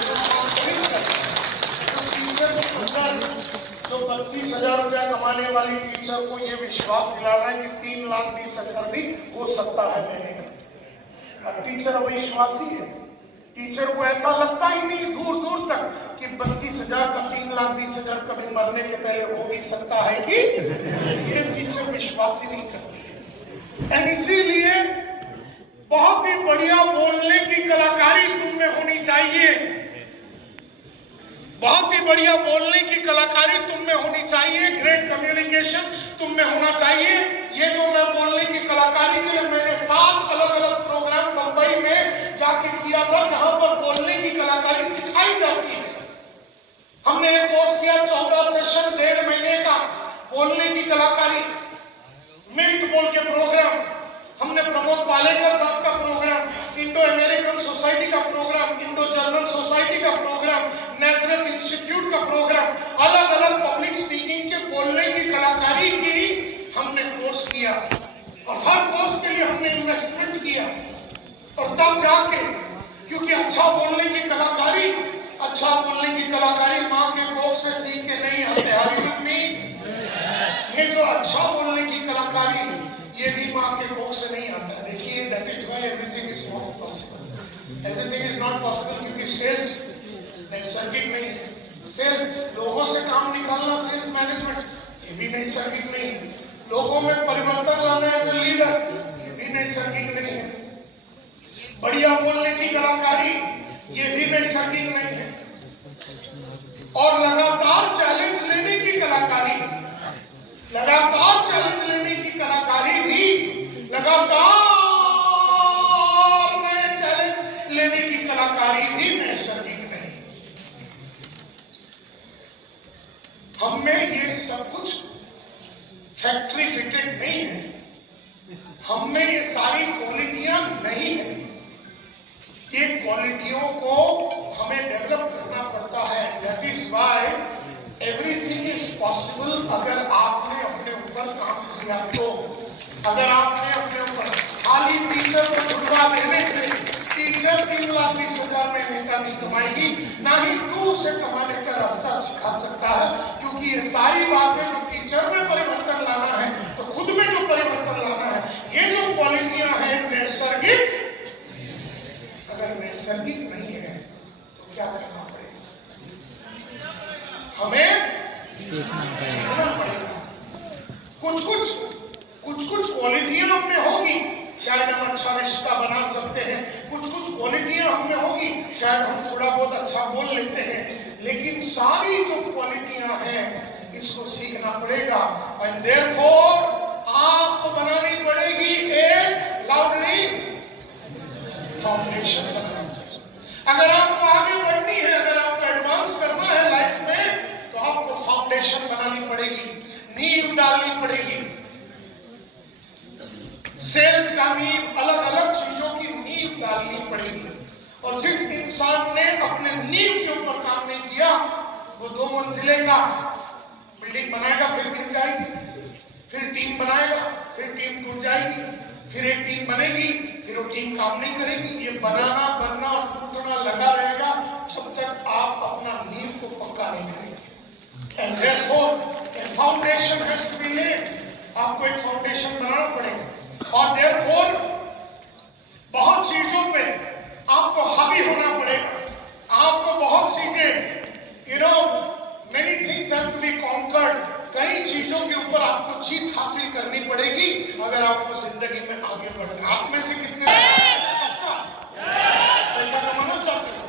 रूपांतरित करना है। उस टीचर के अंदर जो 32,000 रुपया कमाने वाली टीचर को ये विश्वास दिलाना है कि 3,20,000 भी हो सकता है मैंने। अब टीचर अविश्वासी है, टीचर को ऐसा लगता ही नहीं दूर दूर तक कि 32,000 का 3,20,000 कभी मरने के पहले हो भी सकता है कि ये टीचर विश्वास ही नहीं करती है। और इसीलिए बहुत ही बढ़िया बोलने की कलाकारी तुम में होनी चाहिए, बहुत ही बढ़िया बोलने की कलाकारी तुम में होनी चाहिए, ग्रेट कम्युनिकेशन तुम में होना चाहिए। ये जो मैं बोलने की कलाकारी के लिए मैंने 7 अलग अलग प्रोग्राम बंबई में जाके किया था जहां पर बोलने की कलाकारी सिखाई जाती है। हमने एक कोर्स किया 14 सेशन 1.5 महीने का बोलने की कलाकारी, मिनट बोल के प्रोग्राम। हमने प्रमोद पालेकर साहब का प्रोग्राम, इंडो अमेरिकन सोसाइटी का प्रोग्राम, इंडो जर्मन सोसाइटी का प्रोग्राम, नेजरत इंस्टीट्यूट का प्रोग्राम, अलग अलग पब्लिक स्पीकिंग के बोलने की कलाकारी की हमने कोर्स किया। और हर कोर्स के लिए हमने इन्वेस्टमेंट किया। और तब जाके, क्योंकि अच्छा बोलने की कलाकारी माँ के कोख से सीख के नहीं आते। ये जो अच्छा बोलने की कलाकारी ये भी माँ के कोख से नहीं आता। देखिए, that is why everything is not possible. Everything is not possible क्योंकि सेल्स नैसर्गिक नहीं है। सेल्स लोगों से काम निकालना, सेल्स मैनेजमेंट ये भी नैसर्गिक नहीं है। लोगों में परिवर्तन लाना एज ए लीडर ये भी नैसर्गिक नहीं है। बढ़िया बोलने की कलाकारी ये भी नैसर्गिक नहीं है। और लगातार चैलेंज लेने की कलाकारी, लगातार चैलेंज लेने की कलाकारी भी, लगातार नए चैलेंज लेने की कलाकारी भी नैसर्गिक नहीं। हम में ये सब कुछ फैक्ट्री फिटेड नहीं है। हम में ये सारी क्वालिटियां नहीं है। ये क्वालिटियों को हमें डेवलप करना पड़ता है। That is why everything is possible अगर आपने अपने ऊपर काम किया तो। अगर आपने अपने ऊपर खाली टीचर को छुड़वा देने से टीचर 3,20,000 महीने का नहीं कमाएगी, ना ही तू उसे कमाने का रास्ता सिखा सकता है। क्योंकि ये सारी बातें जो टीचर में परिवर्तन लाना है तो खुद में जो परिवर्तन लाना है, ये जो क्वालिटियां हैं नैसर्गिक, अगर नैसर्गिक नहीं है तो क्या करना पड़ेगा? हमें सीखना पड़ेगा। कुछ क्वालिटियां हम में होगी, शायद हम अच्छा रिश्ता बना सकते हैं। कुछ क्वालिटियां हम में होगी, शायद हम थोड़ा बहुत अच्छा बोल लेते हैं। लेकिन सारी जो क्वालिटियां हैं इसको सीखना पड़ेगा। एंड देयरफॉर आपको बनानी पड़ेगी एक लाउडली फाउंडेशन। नींव के ऊपर काम नहीं किया, वो 2 मंजिले का बिल्डिंग बनाएगा, फिर गिर जाएगी, फिर टीम बनाएगा, फिर टीम टूट जाएगी, फिर एक टीम बनेगी, फिर वो टीम काम नहीं करेगी। ये बनाना बनना और टूटना लगा रहेगा जब तक आप अपना नींव को पक्का नहीं करेंगे। And therefore, a foundation has to be laid. आपको एक फाउंडेशन बनाना पड़ेगा और therefore बहुत चीजों पे आपको हावी होना पड़ेगा। आपको बहुत चीजें many things have to be conquered. कई चीजों के ऊपर आपको जीत हासिल करनी पड़ेगी अगर आपको जिंदगी में आगे बढ़ना। आप में से कितने पैसा कमाना चाहते हैं,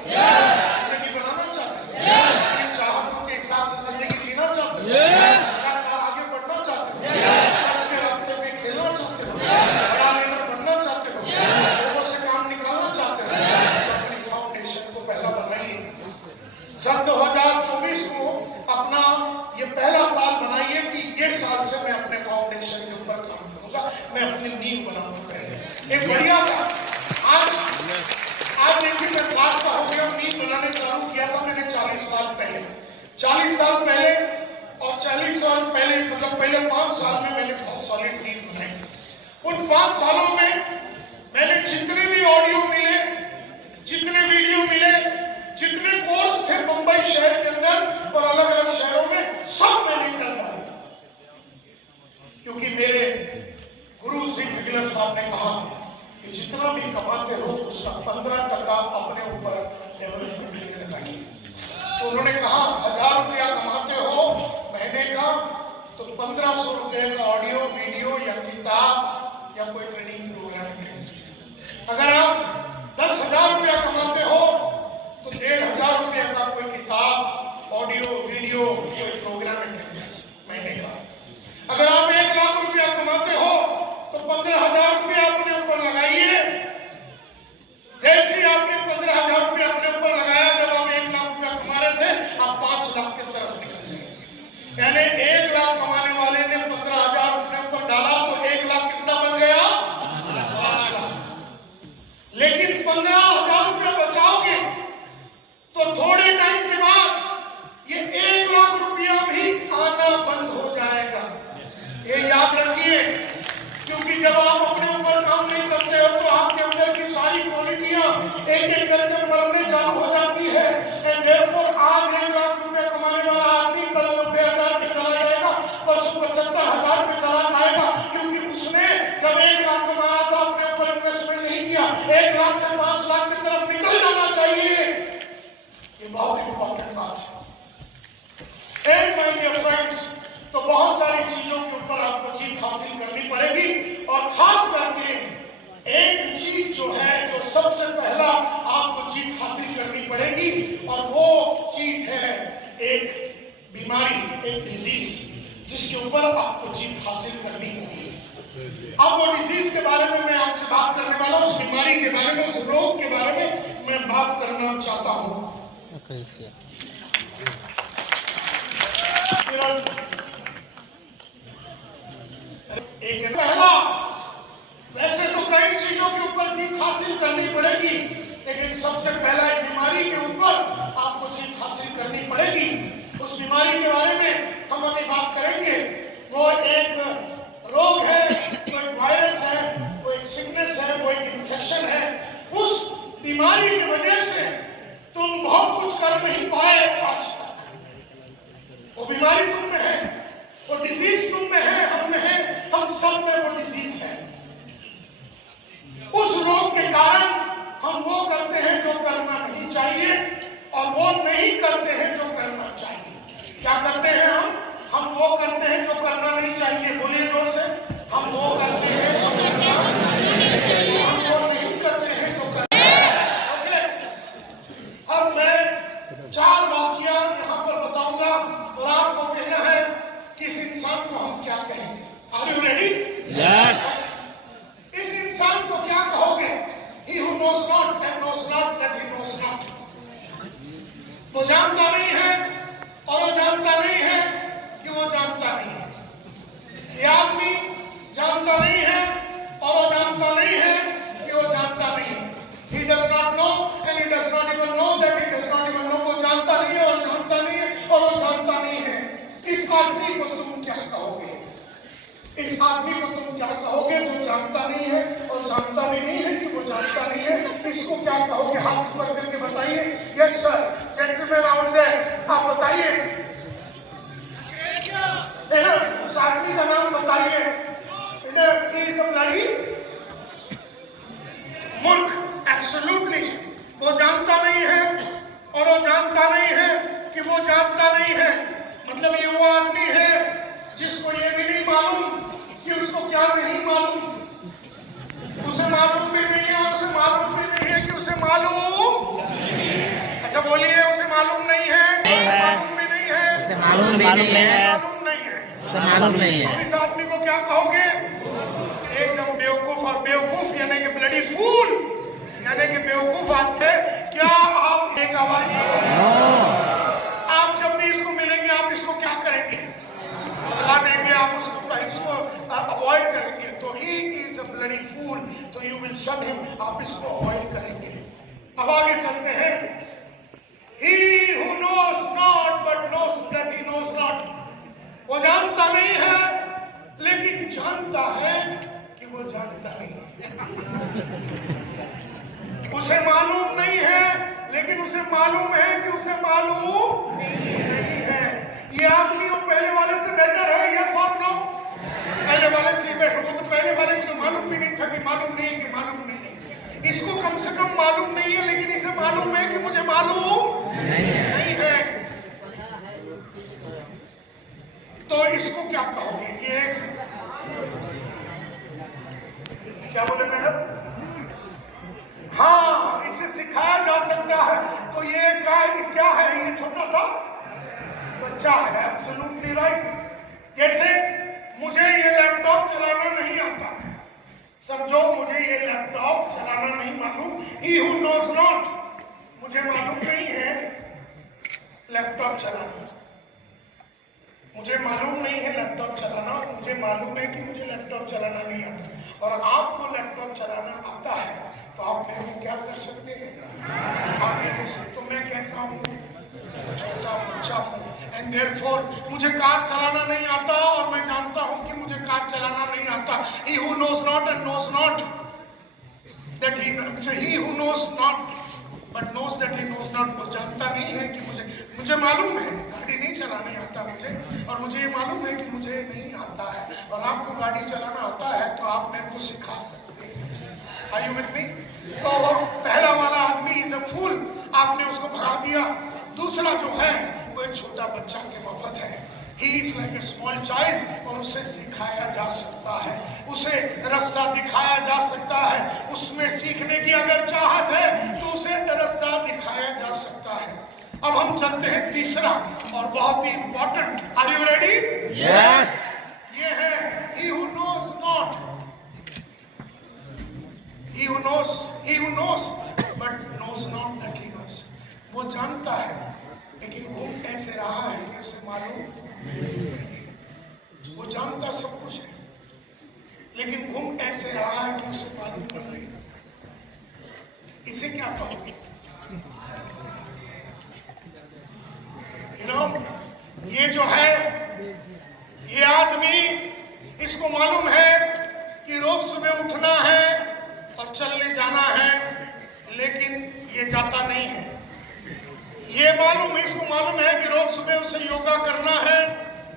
जिंदगी बनाना चाहते हैं, अपनी चाहतों के हिसाब से जिंदगी जीना चाहते हैं, लगातार आगे बढ़ना चाहते हैं, सच के रास्ते पे खेलना चाहते हो, बड़ा लीडर बनना चाहते हो, लोगों से काम निकालना चाहते हो, तो अपनी फाउंडेशन को पहला बनाइए। सन 2024 को अपना ये पहला साल बनाइए कि ये साल से मैं अपने फाउंडेशन के ऊपर काम करूंगा, मैं अपनी नींव बनाऊंगा। पहले एक बढ़िया आज देखिए मैं 7 का हो गया, नींव बनाने चालू किया था मैंने 40 साल पहले। 40 साल पहले और 40 साल पहले मतलब पहले 5 साल में मैंने बहुत सॉलिड नींव बनाई। उन 5 सालों में मैंने जितने भी ऑडियो मिले, जितने वीडियो मिले, जितने कोर्स थे मुंबई शहर के अंदर और अलग अलग शहरों में, सब मैंने कर डाले। क्योंकि मेरे गुरु सिंह जिगलर साहब ने कहा कि जितना भी कमाते हो उसका 15% अपने ऊपर डेवलपमेंट के लिए लगाइए। तो उन्होंने कहा 1000 रुपया कमाते हो महीने का तो 1500 रुपए का ऑडियो वीडियो या किताब या कोई ट्रेनिंग प्रोग्राम करें। अगर आप 10,000 रुपया कमाते हो तो 1500 रुपया का कोई किताब ऑडियो वीडियो कोई प्रोग्राम महीने का। अगर आप 1 लाख रुपया कमाते हो तो 15,000 रुपया अपने ऊपर लगाइए। जैसे आपने 15,000 रुपया अपने ऊपर लगाया, जब आप 1 लाख रुपया कमा रहे थे, आप 5 लाख की तरफ निकल गए। यानी 1 लाख कमाने वाले ने 15,000 रुपये ऊपर डाला तो 1 लाख कितना बन गया? 5 लाख। लेकिन 15,000 रुपया बचाओगे तो थोड़े टाइम के बाद ये 1 लाख रुपया भी आना बंद हो जाएगा। ये याद रखिए, क्योंकि जब आप अपने ऊपर काम नहीं करते हो तो आपके अंदर की सारी क्वालिटियां एक एक करके मरने चालू हो जाती है। एंड देयरफॉर आज 1 लाख रुपया कमाने वाला आदमी कल 90,000 पे चला जाएगा, परसों 75,000 पे चला जाएगा, क्योंकि उसने जब 1 लाख कमाया था अपने ऊपर इन्वेस्टमेंट नहीं किया। 1 लाख से 5 लाख की तरफ निकल जाना चाहिए। ये बहुत इंपॉर्टेंट बात है। एंड माय डियर फ्रेंड्स, तो बहुत सारी चीजों के ऊपर आपको जीत हासिल करनी पड़ेगी और खास करके एक चीज जो है, जो सबसे पहला आपको जीत हासिल करनी पड़ेगी और वो चीज है एक बीमारी, एक डिजीज, जिसके ऊपर आपको जीत हासिल करनी होगी। अब वो डिजीज के बारे में मैं आपसे बात करने वाला हूँ, उस बीमारी के बारे में, उस रोग के बारे में मैं बात करना चाहता हूँ। एक पहला, वैसे तो कई चीजों के ऊपर जीत हासिल करनी पड़ेगी, लेकिन सबसे पहला एक बीमारी के ऊपर आपको जीत हासिल करनी पड़ेगी। उस बीमारी के बारे में हम अभी बात करेंगे। वो एक रोग है, वो एक वायरस है, वो एक सिकनेस है, वो एक इन्फेक्शन है। उस बीमारी की वजह से तुम बहुत कुछ कर नहीं पाए आज तक। वो बीमारी तुम में है, वो डिजीज तुम में है, हम में है, हम सब में वो डिजीज है। उस रोग के कारण हम वो करते हैं जो करना नहीं चाहिए और वो नहीं करते हैं जो करना चाहिए। क्या करते हैं हम वो करते हैं जो करना नहीं चाहिए। बोलिए जोर से, हम वो करते हैं जो करना नहीं चाहिए, हम वो नहीं करते हैं जो करना चाहिए। अब मैं 4 वाक्य यहाँ पर बताऊंगा और आपको कहना है कि इस इंसान को हम क्या कहेंगे। Are you ready? यस। इस इंसान को क्या कहोगे? He who knows not and knows not that he knows not। वो जानता नहीं है और वो जानता नहीं है कि वो जानता नहीं है। ये आदमी जानता नहीं है और वो जानता नहीं है कि वो जानता नहीं है। He does not know and he does not even know that he does not even know इस आदमी को तुम क्या कहोगे? इस आदमी को तुम क्या कहोगे जो जानता नहीं है और जानता भी नहीं है कि वो जानता नहीं है? इसको क्या कहोगे? हाथ ऊपर करके बताइए। Yes sir, gentleman out there, आप बताइए। उस आदमी का नाम बताइए। मूर्ख, एब्सोल्युटली। वो जानता नहीं है और वो जानता नहीं है कि वो जानता नहीं है। मतलब ये वो आदमी है जिसको ये भी नहीं मालूम कि उसको क्या नहीं मालूम। उसे मालूम भी नहीं है और उसे मालूम भी नहीं है कि उसे मालूम। अच्छा बोलिए, उसे मालूम नहीं है, मालूम भी नहीं है, उसे मालूम नहीं है, मालूम नहीं है, उसे मालूम नहीं है। इस आदमी को क्या कहोगे? एकदम बेवकूफ। और बेवकूफ यानी कि ब्लडी फूल, यानी कि बेवकूफ आदमी है। क्या आप एक आवाज, आप जब भी इसको मिलेंगे आप इसको क्या करेंगे? बदला देंगे, आप उसको अवॉइड करेंगे। तो ही इज अ ब्लडी फूल, तो यू विल शन हिम, आप इसको अवॉइड करेंगे। अब आगे चलते हैं। He who knows not but knows that he knows not, वो जानता नहीं है लेकिन जानता है कि वो जानता नहीं। उसे मालूम नहीं है लेकिन उसे मालूम है कि उसे मालूम नहीं है। ये आदमी वो पहले वाले से बेहतर है, यस और नो? पहले वाले से बेहतर। वो तो पहले वाले को तो मालूम भी नहीं था कि मालूम नहीं है कि मालूम नहीं है। इसको कम से कम मालूम नहीं है लेकिन इसे मालूम है कि मुझे मालूम नहीं है। तो इसको क्या कहोगे? ये क्या बोले मैडम? हाँ, इसे सिखाया जा सकता है। तो ये क्या है? ये छोटा सा बच्चा है। Absolutely right. जैसे मुझे ये लैपटॉप चलाना नहीं आता, समझो मुझे ये लैपटॉप चलाना नहीं मालूम। He who knows not, मुझे मालूम नहीं है लैपटॉप चलाना। मुझे मालूम नहीं है लैपटॉप चलाना, मुझे मालूम है कि मुझे लैपटॉप चलाना नहीं आता। और आपको लैपटॉप चलाना आता है तो आप मेरे को क्या कर सकते हैं? आप मेरे को, तो मैं कैसा हूँ? छोटा बच्चा हूँ। एंड देयरफॉर मुझे कार चलाना नहीं आता और मैं जानता हूँ कि मुझे कार चलाना नहीं आता। He who knows not and knows not that he who knows not but knows that he knows not, वो जानता नहीं है कि मुझे मालूम है गाड़ी नहीं चलाने आता मुझे, और मुझे ये मालूम है कि मुझे नहीं आता है। और आपको गाड़ी चलाना आता है तो आप मेरे को सिखा सकते हैं। Are you with me? तो पहला वाला आदमी इज अ फूल, आपने उसको भगा दिया। दूसरा जो है वो एक छोटा बच्चा के मफत है। He is like a small child, और उसे सिखाया जा सकता है, उसे रास्ता दिखाया जा सकता है। उसमें सीखने की अगर चाहत है तो उसे रास्ता दिखाया जा सकता है। अब हम चलते हैं तीसरा और बहुत ही important. Are you ready? Yes. ये है he who knows not, he who knows but knows not that he knows। वो जानता है लेकिन घूम कैसे रहा है कि उसे मालूम। वो जानता सब कुछ है लेकिन घूम ऐसे रहा है कि उसे मालूम नहीं। इसे क्या कहोगे? ये जो है ये आदमी, इसको मालूम है कि रोज सुबह उठना है और चलने जाना है लेकिन ये जाता नहीं है। ये मालूम है, इसको मालूम है कि रोज सुबह उसे योगा करना है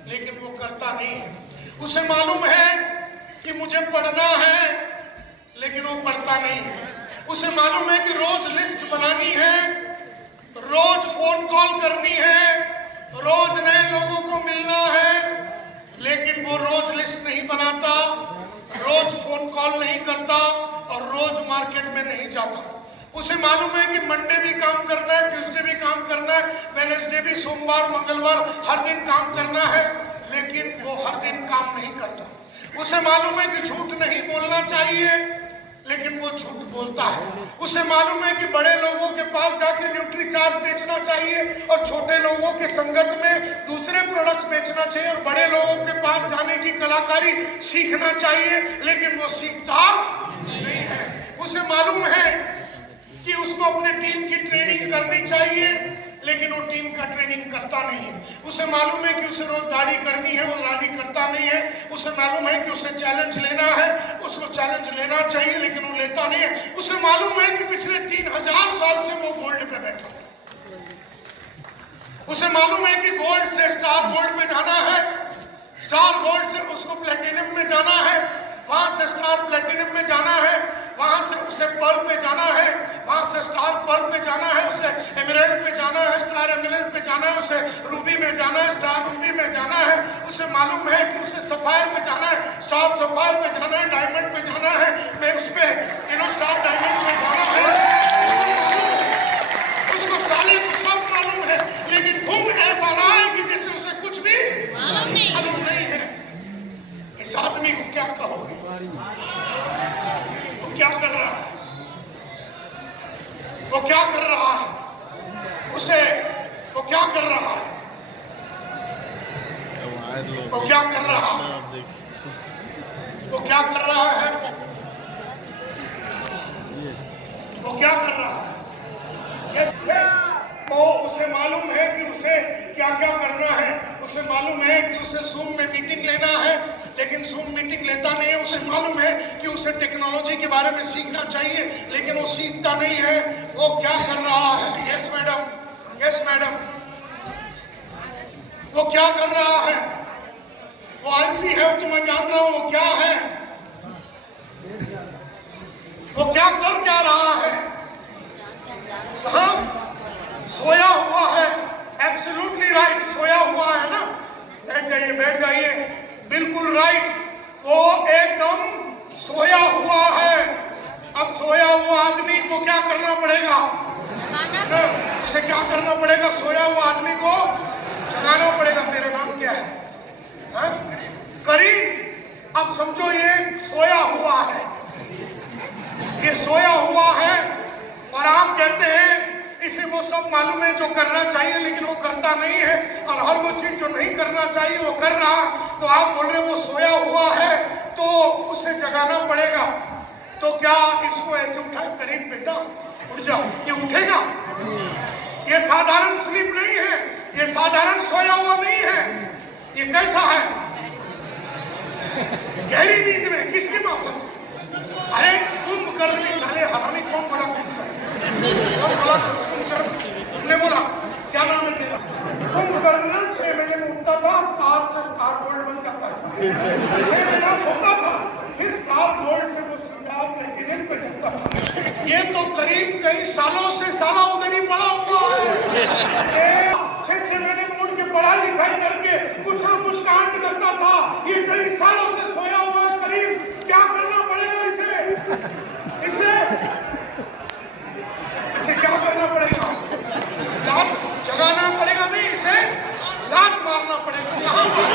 लेकिन वो करता नहीं है। उसे मालूम है कि मुझे पढ़ना है लेकिन वो पढ़ता नहीं है। उसे मालूम है कि रोज लिस्ट बनानी है, रोज फोन कॉल करनी है, रोज नए लोगों को मिलना है, लेकिन वो रोज लिस्ट नहीं बनाता, रोज फोन कॉल नहीं करता और रोज मार्केट में नहीं जाता। उसे मालूम है कि मंडे भी काम करना है, ट्यूसडे भी काम करना है, वेडनेसडे भी, सोमवार मंगलवार हर दिन काम करना है, लेकिन वो हर दिन काम नहीं करता। उसे मालूम है कि झूठ नहीं बोलना चाहिए लेकिन वो झूठ बोलता है। उसे मालूम है कि बड़े लोगों के पास जाके न्यूट्री चार्ज बेचना चाहिए और छोटे लोगों के संगत में दूसरे प्रोडक्ट्स बेचना चाहिए, और बड़े लोगों के पास जाने की कलाकारी सीखना चाहिए लेकिन वो सीखता नहीं है। उसे मालूम है कि उसको अपने टीम की ट्रेनिंग करनी चाहिए लेकिन वो टीम का ट्रेनिंग करता नहीं है। उसे मालूम है कि उसे रोज दाढ़ी करनी है, वो दाढ़ी करता नहीं है। उसे मालूम है कि उसे चैलेंज लेना है, उसको चैलेंज लेना चाहिए, लेकिन वो लेता नहीं है। उसे मालूम है कि पिछले 3000 साल से वो गोल्ड पे बैठा है। उसे मालूम है कि गोल्ड से स्टार गोल्ड पे जाना है, स्टार गोल्ड से उसको प्लेटिनम में जाना है, वहां से स्टार प्लेटिनम में जाना है, वहां से उसे पर्ल पे जाना है, वहां से स्टार पर्ल पे जाना है, उसे एमराल्ड पे जाना है, स्टार एमराल्ड पे जाना है, उसे रूबी में जाना है, स्टार रूबी में जाना है। उसे मालूम है कि उसे सफायर पे जाना है, स्टार सफायर पे जाना है, डायमंड पे जाना है, मैं उस पे स्टार डायमंड पे जाना है। उसको साले को सब मालूम है, लेकिन घूम ऐसा रहा है कि जैसे उसे कुछ भी मालूम नहीं है। इस आदमी को क्या कहोगे? वो क्या कर रहा है? वो क्या कर रहा है? वो क्या कर रहा है? वो क्या कर रहा है? वो क्या कर रहा है? वो क्या कर रहा है? तो उसे मालूम है कि उसे क्या क्या करना है। उसे मालूम है कि उसे जूम में मीटिंग लेना है, लेकिन जूम मीटिंग लेता नहीं है। उसे मालूम है कि उसे टेक्नोलॉजी के बारे में सीखना चाहिए, लेकिन वो सीखता नहीं है। वो क्या कर रहा है? Yes madam, yes madam. वो क्या कर रहा है? वो आलसी है, तो मैं जान रहा हूं वो क्या है। वो क्या कर क्या रहा है? साहब सोया हुआ है। एब्सोल्युटली राइट, सोया हुआ है ना। बैठ जाइए, बैठ जाइए। बिल्कुल राइट, वो एकदम सोया हुआ है। अब सोया हुआ आदमी को क्या करना पड़ेगा? उसे क्या करना पड़ेगा? सोया हुआ आदमी को जगाना पड़ेगा। तेरा नाम क्या है? करीम। अब समझो ये सोया हुआ है, ये सोया हुआ है, और आप कहते हैं इसे वो सब मालूम है जो करना चाहिए, लेकिन वो करता नहीं है। और हर वो चीज जो नहीं करना चाहिए वो कर रहा। तो आप बोल रहे वो सोया हुआ है, तो उसे जगाना पड़ेगा। तो क्या इसको ऐसे उठाए? करीब बेटा उठ जाओ। ये उठेगा? ये साधारण स्लीप नहीं है, ये साधारण सोया हुआ नहीं है। ये कैसा है? गहरी नींद में। किसके माफक? अरे कुंभ करने साले हरामी। कौन बोला कुंभ कर? तुमने बोला क्या नाम है तेरा? कुंभकर्ण 6 महीने में उठता था, स्टार से स्टार गोल्ड बन जाता था। 6 महीना सोता था, फिर स्टार गोल्ड से वो स्टार प्लेटिनम पे जाता था। ये तो करीब कई सालों से साला उधर ही पड़ा हुआ है। 6 महीने में उठ के पढ़ाई लिखाई करके कुछ न कुछ कांड करता था। ये कई सालों से सोया हुआ है। करीब क्या करना पड़ेगा इसे क्या करना पड़ेगा? लात जगाना पड़ेगा। नहीं, इसे लात मारना पड़ेगा। कहां पर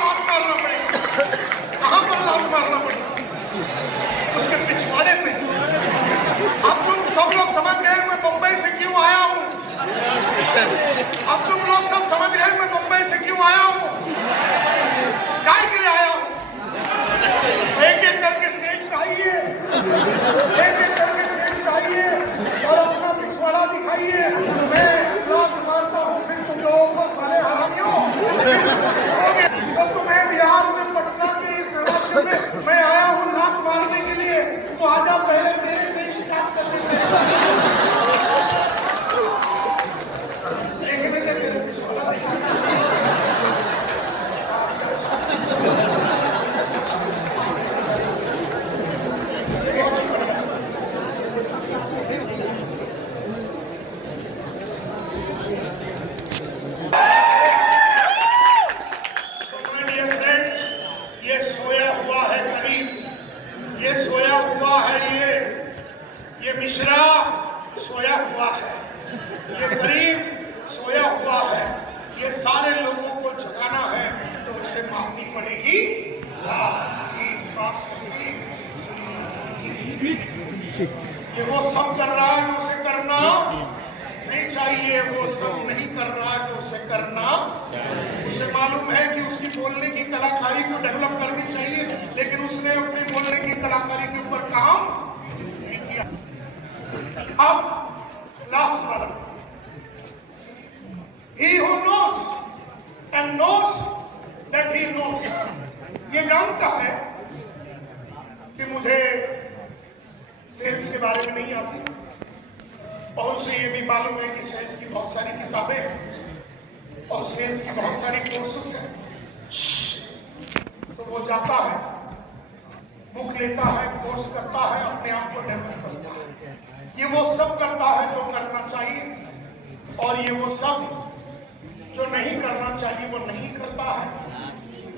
लात मारना पड़ेगा? कहां पर लात मारना पड़ेगा? उसके पिछवाड़े पे। अब तुम सब लोग समझ गए मैं मुंबई से क्यों आया हूं। अब तुम लोग सब समझ गए मैं मुंबई से क्यों आया हूं, काय के लिए आया हूं। एक एक करके स्टेज आइए, एक एक करके स्टेज आइए और अपना पिछवाड़ा दिखाइए। मैं लात मारता हूँ, फिर तुम लोगों को साले हरामियों। तो तुम्हें बिहार में पटना के इस राज्य में मैं आया हूँ लात मारने के लिए। तो आजा पहले मेरे से स्टार्ट कर देते हैं। ये मिश्रा सोया हुआ है, ये गरीब सोया हुआ है। ये सारे लोगों को जगाना है, तो उसे मारनी पड़ेगी। ये वो सब कर रहा है, उसे करना नहीं चाहिए। वो सब नहीं कर रहा है, तो उसे करना। उसे मालूम है कि उसकी बोलने की कलाकारी को डेवलप करनी चाहिए, लेकिन उसने अपनी बोलने की कलाकारी के ऊपर काम नहीं किया। अब लास्ट वाला, he who knows and knows that he knows, ये जानता है कि मुझे सेल्स के बारे में नहीं आती, और उसे ये भी मालूम है कि सेल्स की बहुत सारी किताबें हैं और सेल्स की बहुत सारी कोर्सेस हैं। तो वो जाता है, बुक लेता है, कोर्स करता है, अपने आप को डेवलप करता है। ये वो सब करता है जो करना चाहिए, और ये वो सब जो नहीं करना चाहिए वो नहीं करता है,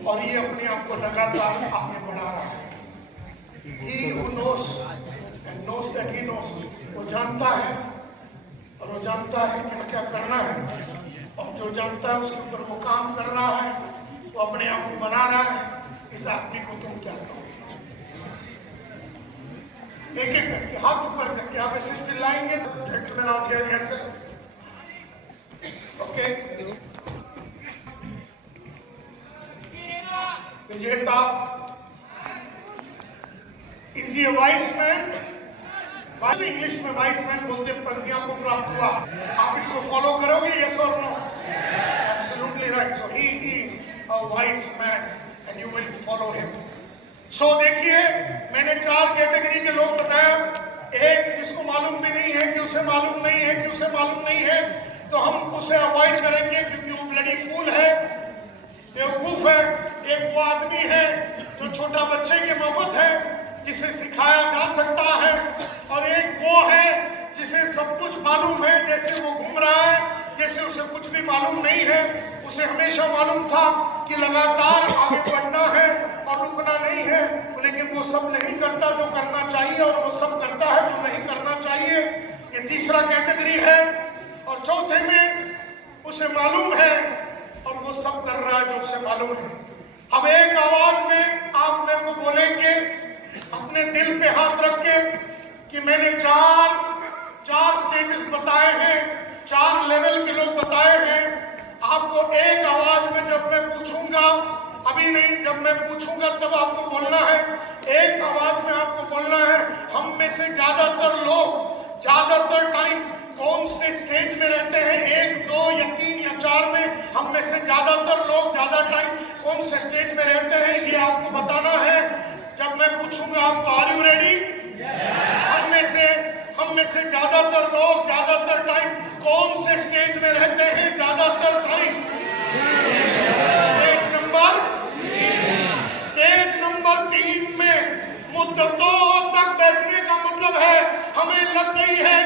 और ये अपने आप को लगातार आगे बढ़ा रहा है। He who knows and knows that he knows, वो जानता है और वो जानता है क्या क्या करना है, और जो जानता है उसके ऊपर वो काम कर रहा है, वो अपने आप को बना रहा है। इस आदमी को तुम क्या कहो? एक एक करके हाथ ऊपर करके आप ऐसे चिल्लाएंगे तो ओके। विजेता, इज ये वाइस मैन? इंग्लिश में वाइस मैन बोलते प्रज्ञा को प्राप्त हुआ। आप इसको फॉलो करोगे? यस और no? Absolutely right. So he is a wise man and you will follow him. So देखिए, मैंने 4 कैटेगरी के लोग बताया। एक जिसको मालूम भी नहीं है कि उसे मालूम नहीं है कि उसे मालूम नहीं है, तो हम उसे अवॉइड करेंगे क्योंकि वो ब्लडी फूल है, बेवकूफ है। एक वो आदमी है जो छोटा बच्चे के माफत है, जिसे सिखाया जा सकता है, और एक वो है जिसे सब कुछ मालूम है, जैसे वो घूम रहा है जैसे उसे कुछ भी मालूम नहीं है। उसे हमेशा मालूम था कि लगातार आगे बढ़ना है और रुकना नहीं है, लेकिन वो सब नहीं करता जो करना चाहिए, और वो सब करता है जो नहीं करना चाहिए। ये तीसरा कैटेगरी है। और चौथे में उसे मालूम है और वो सब कर रहा है जो उसे मालूम है। अब एक आवाज में आप मेरे को बोलेंगे, अपने दिल पे हाथ रख के, कि मैंने चार स्टेजेस बताए हैं, 4 लेवल के लोग बताए हैं। आपको एक आवाज में जब मैं पूछूंगा, अभी नहीं, जब मैं पूछूंगा तब आपको बोलना है। एक आवाज में आपको बोलना है। हम में से ज्यादातर लोग ज्यादातर टाइम कौन से स्टेज में रहते हैं? 1, 2 या 3 या 4 में। हम में से ज्यादातर लोग ज्यादा टाइम कौन से स्टेज में रहते हैं, ये आपको बताना है। जब मैं पूछूंगा आपको, आर यू रेडी? हम में से ज्यादातर लोग ज्यादातर टाइम कौन से स्टेज में रहते हैं? ज्यादातर टाइम स्टेज नंबर 3 में मुद्दतों तक बैठने का मतलब है हमें लग गई है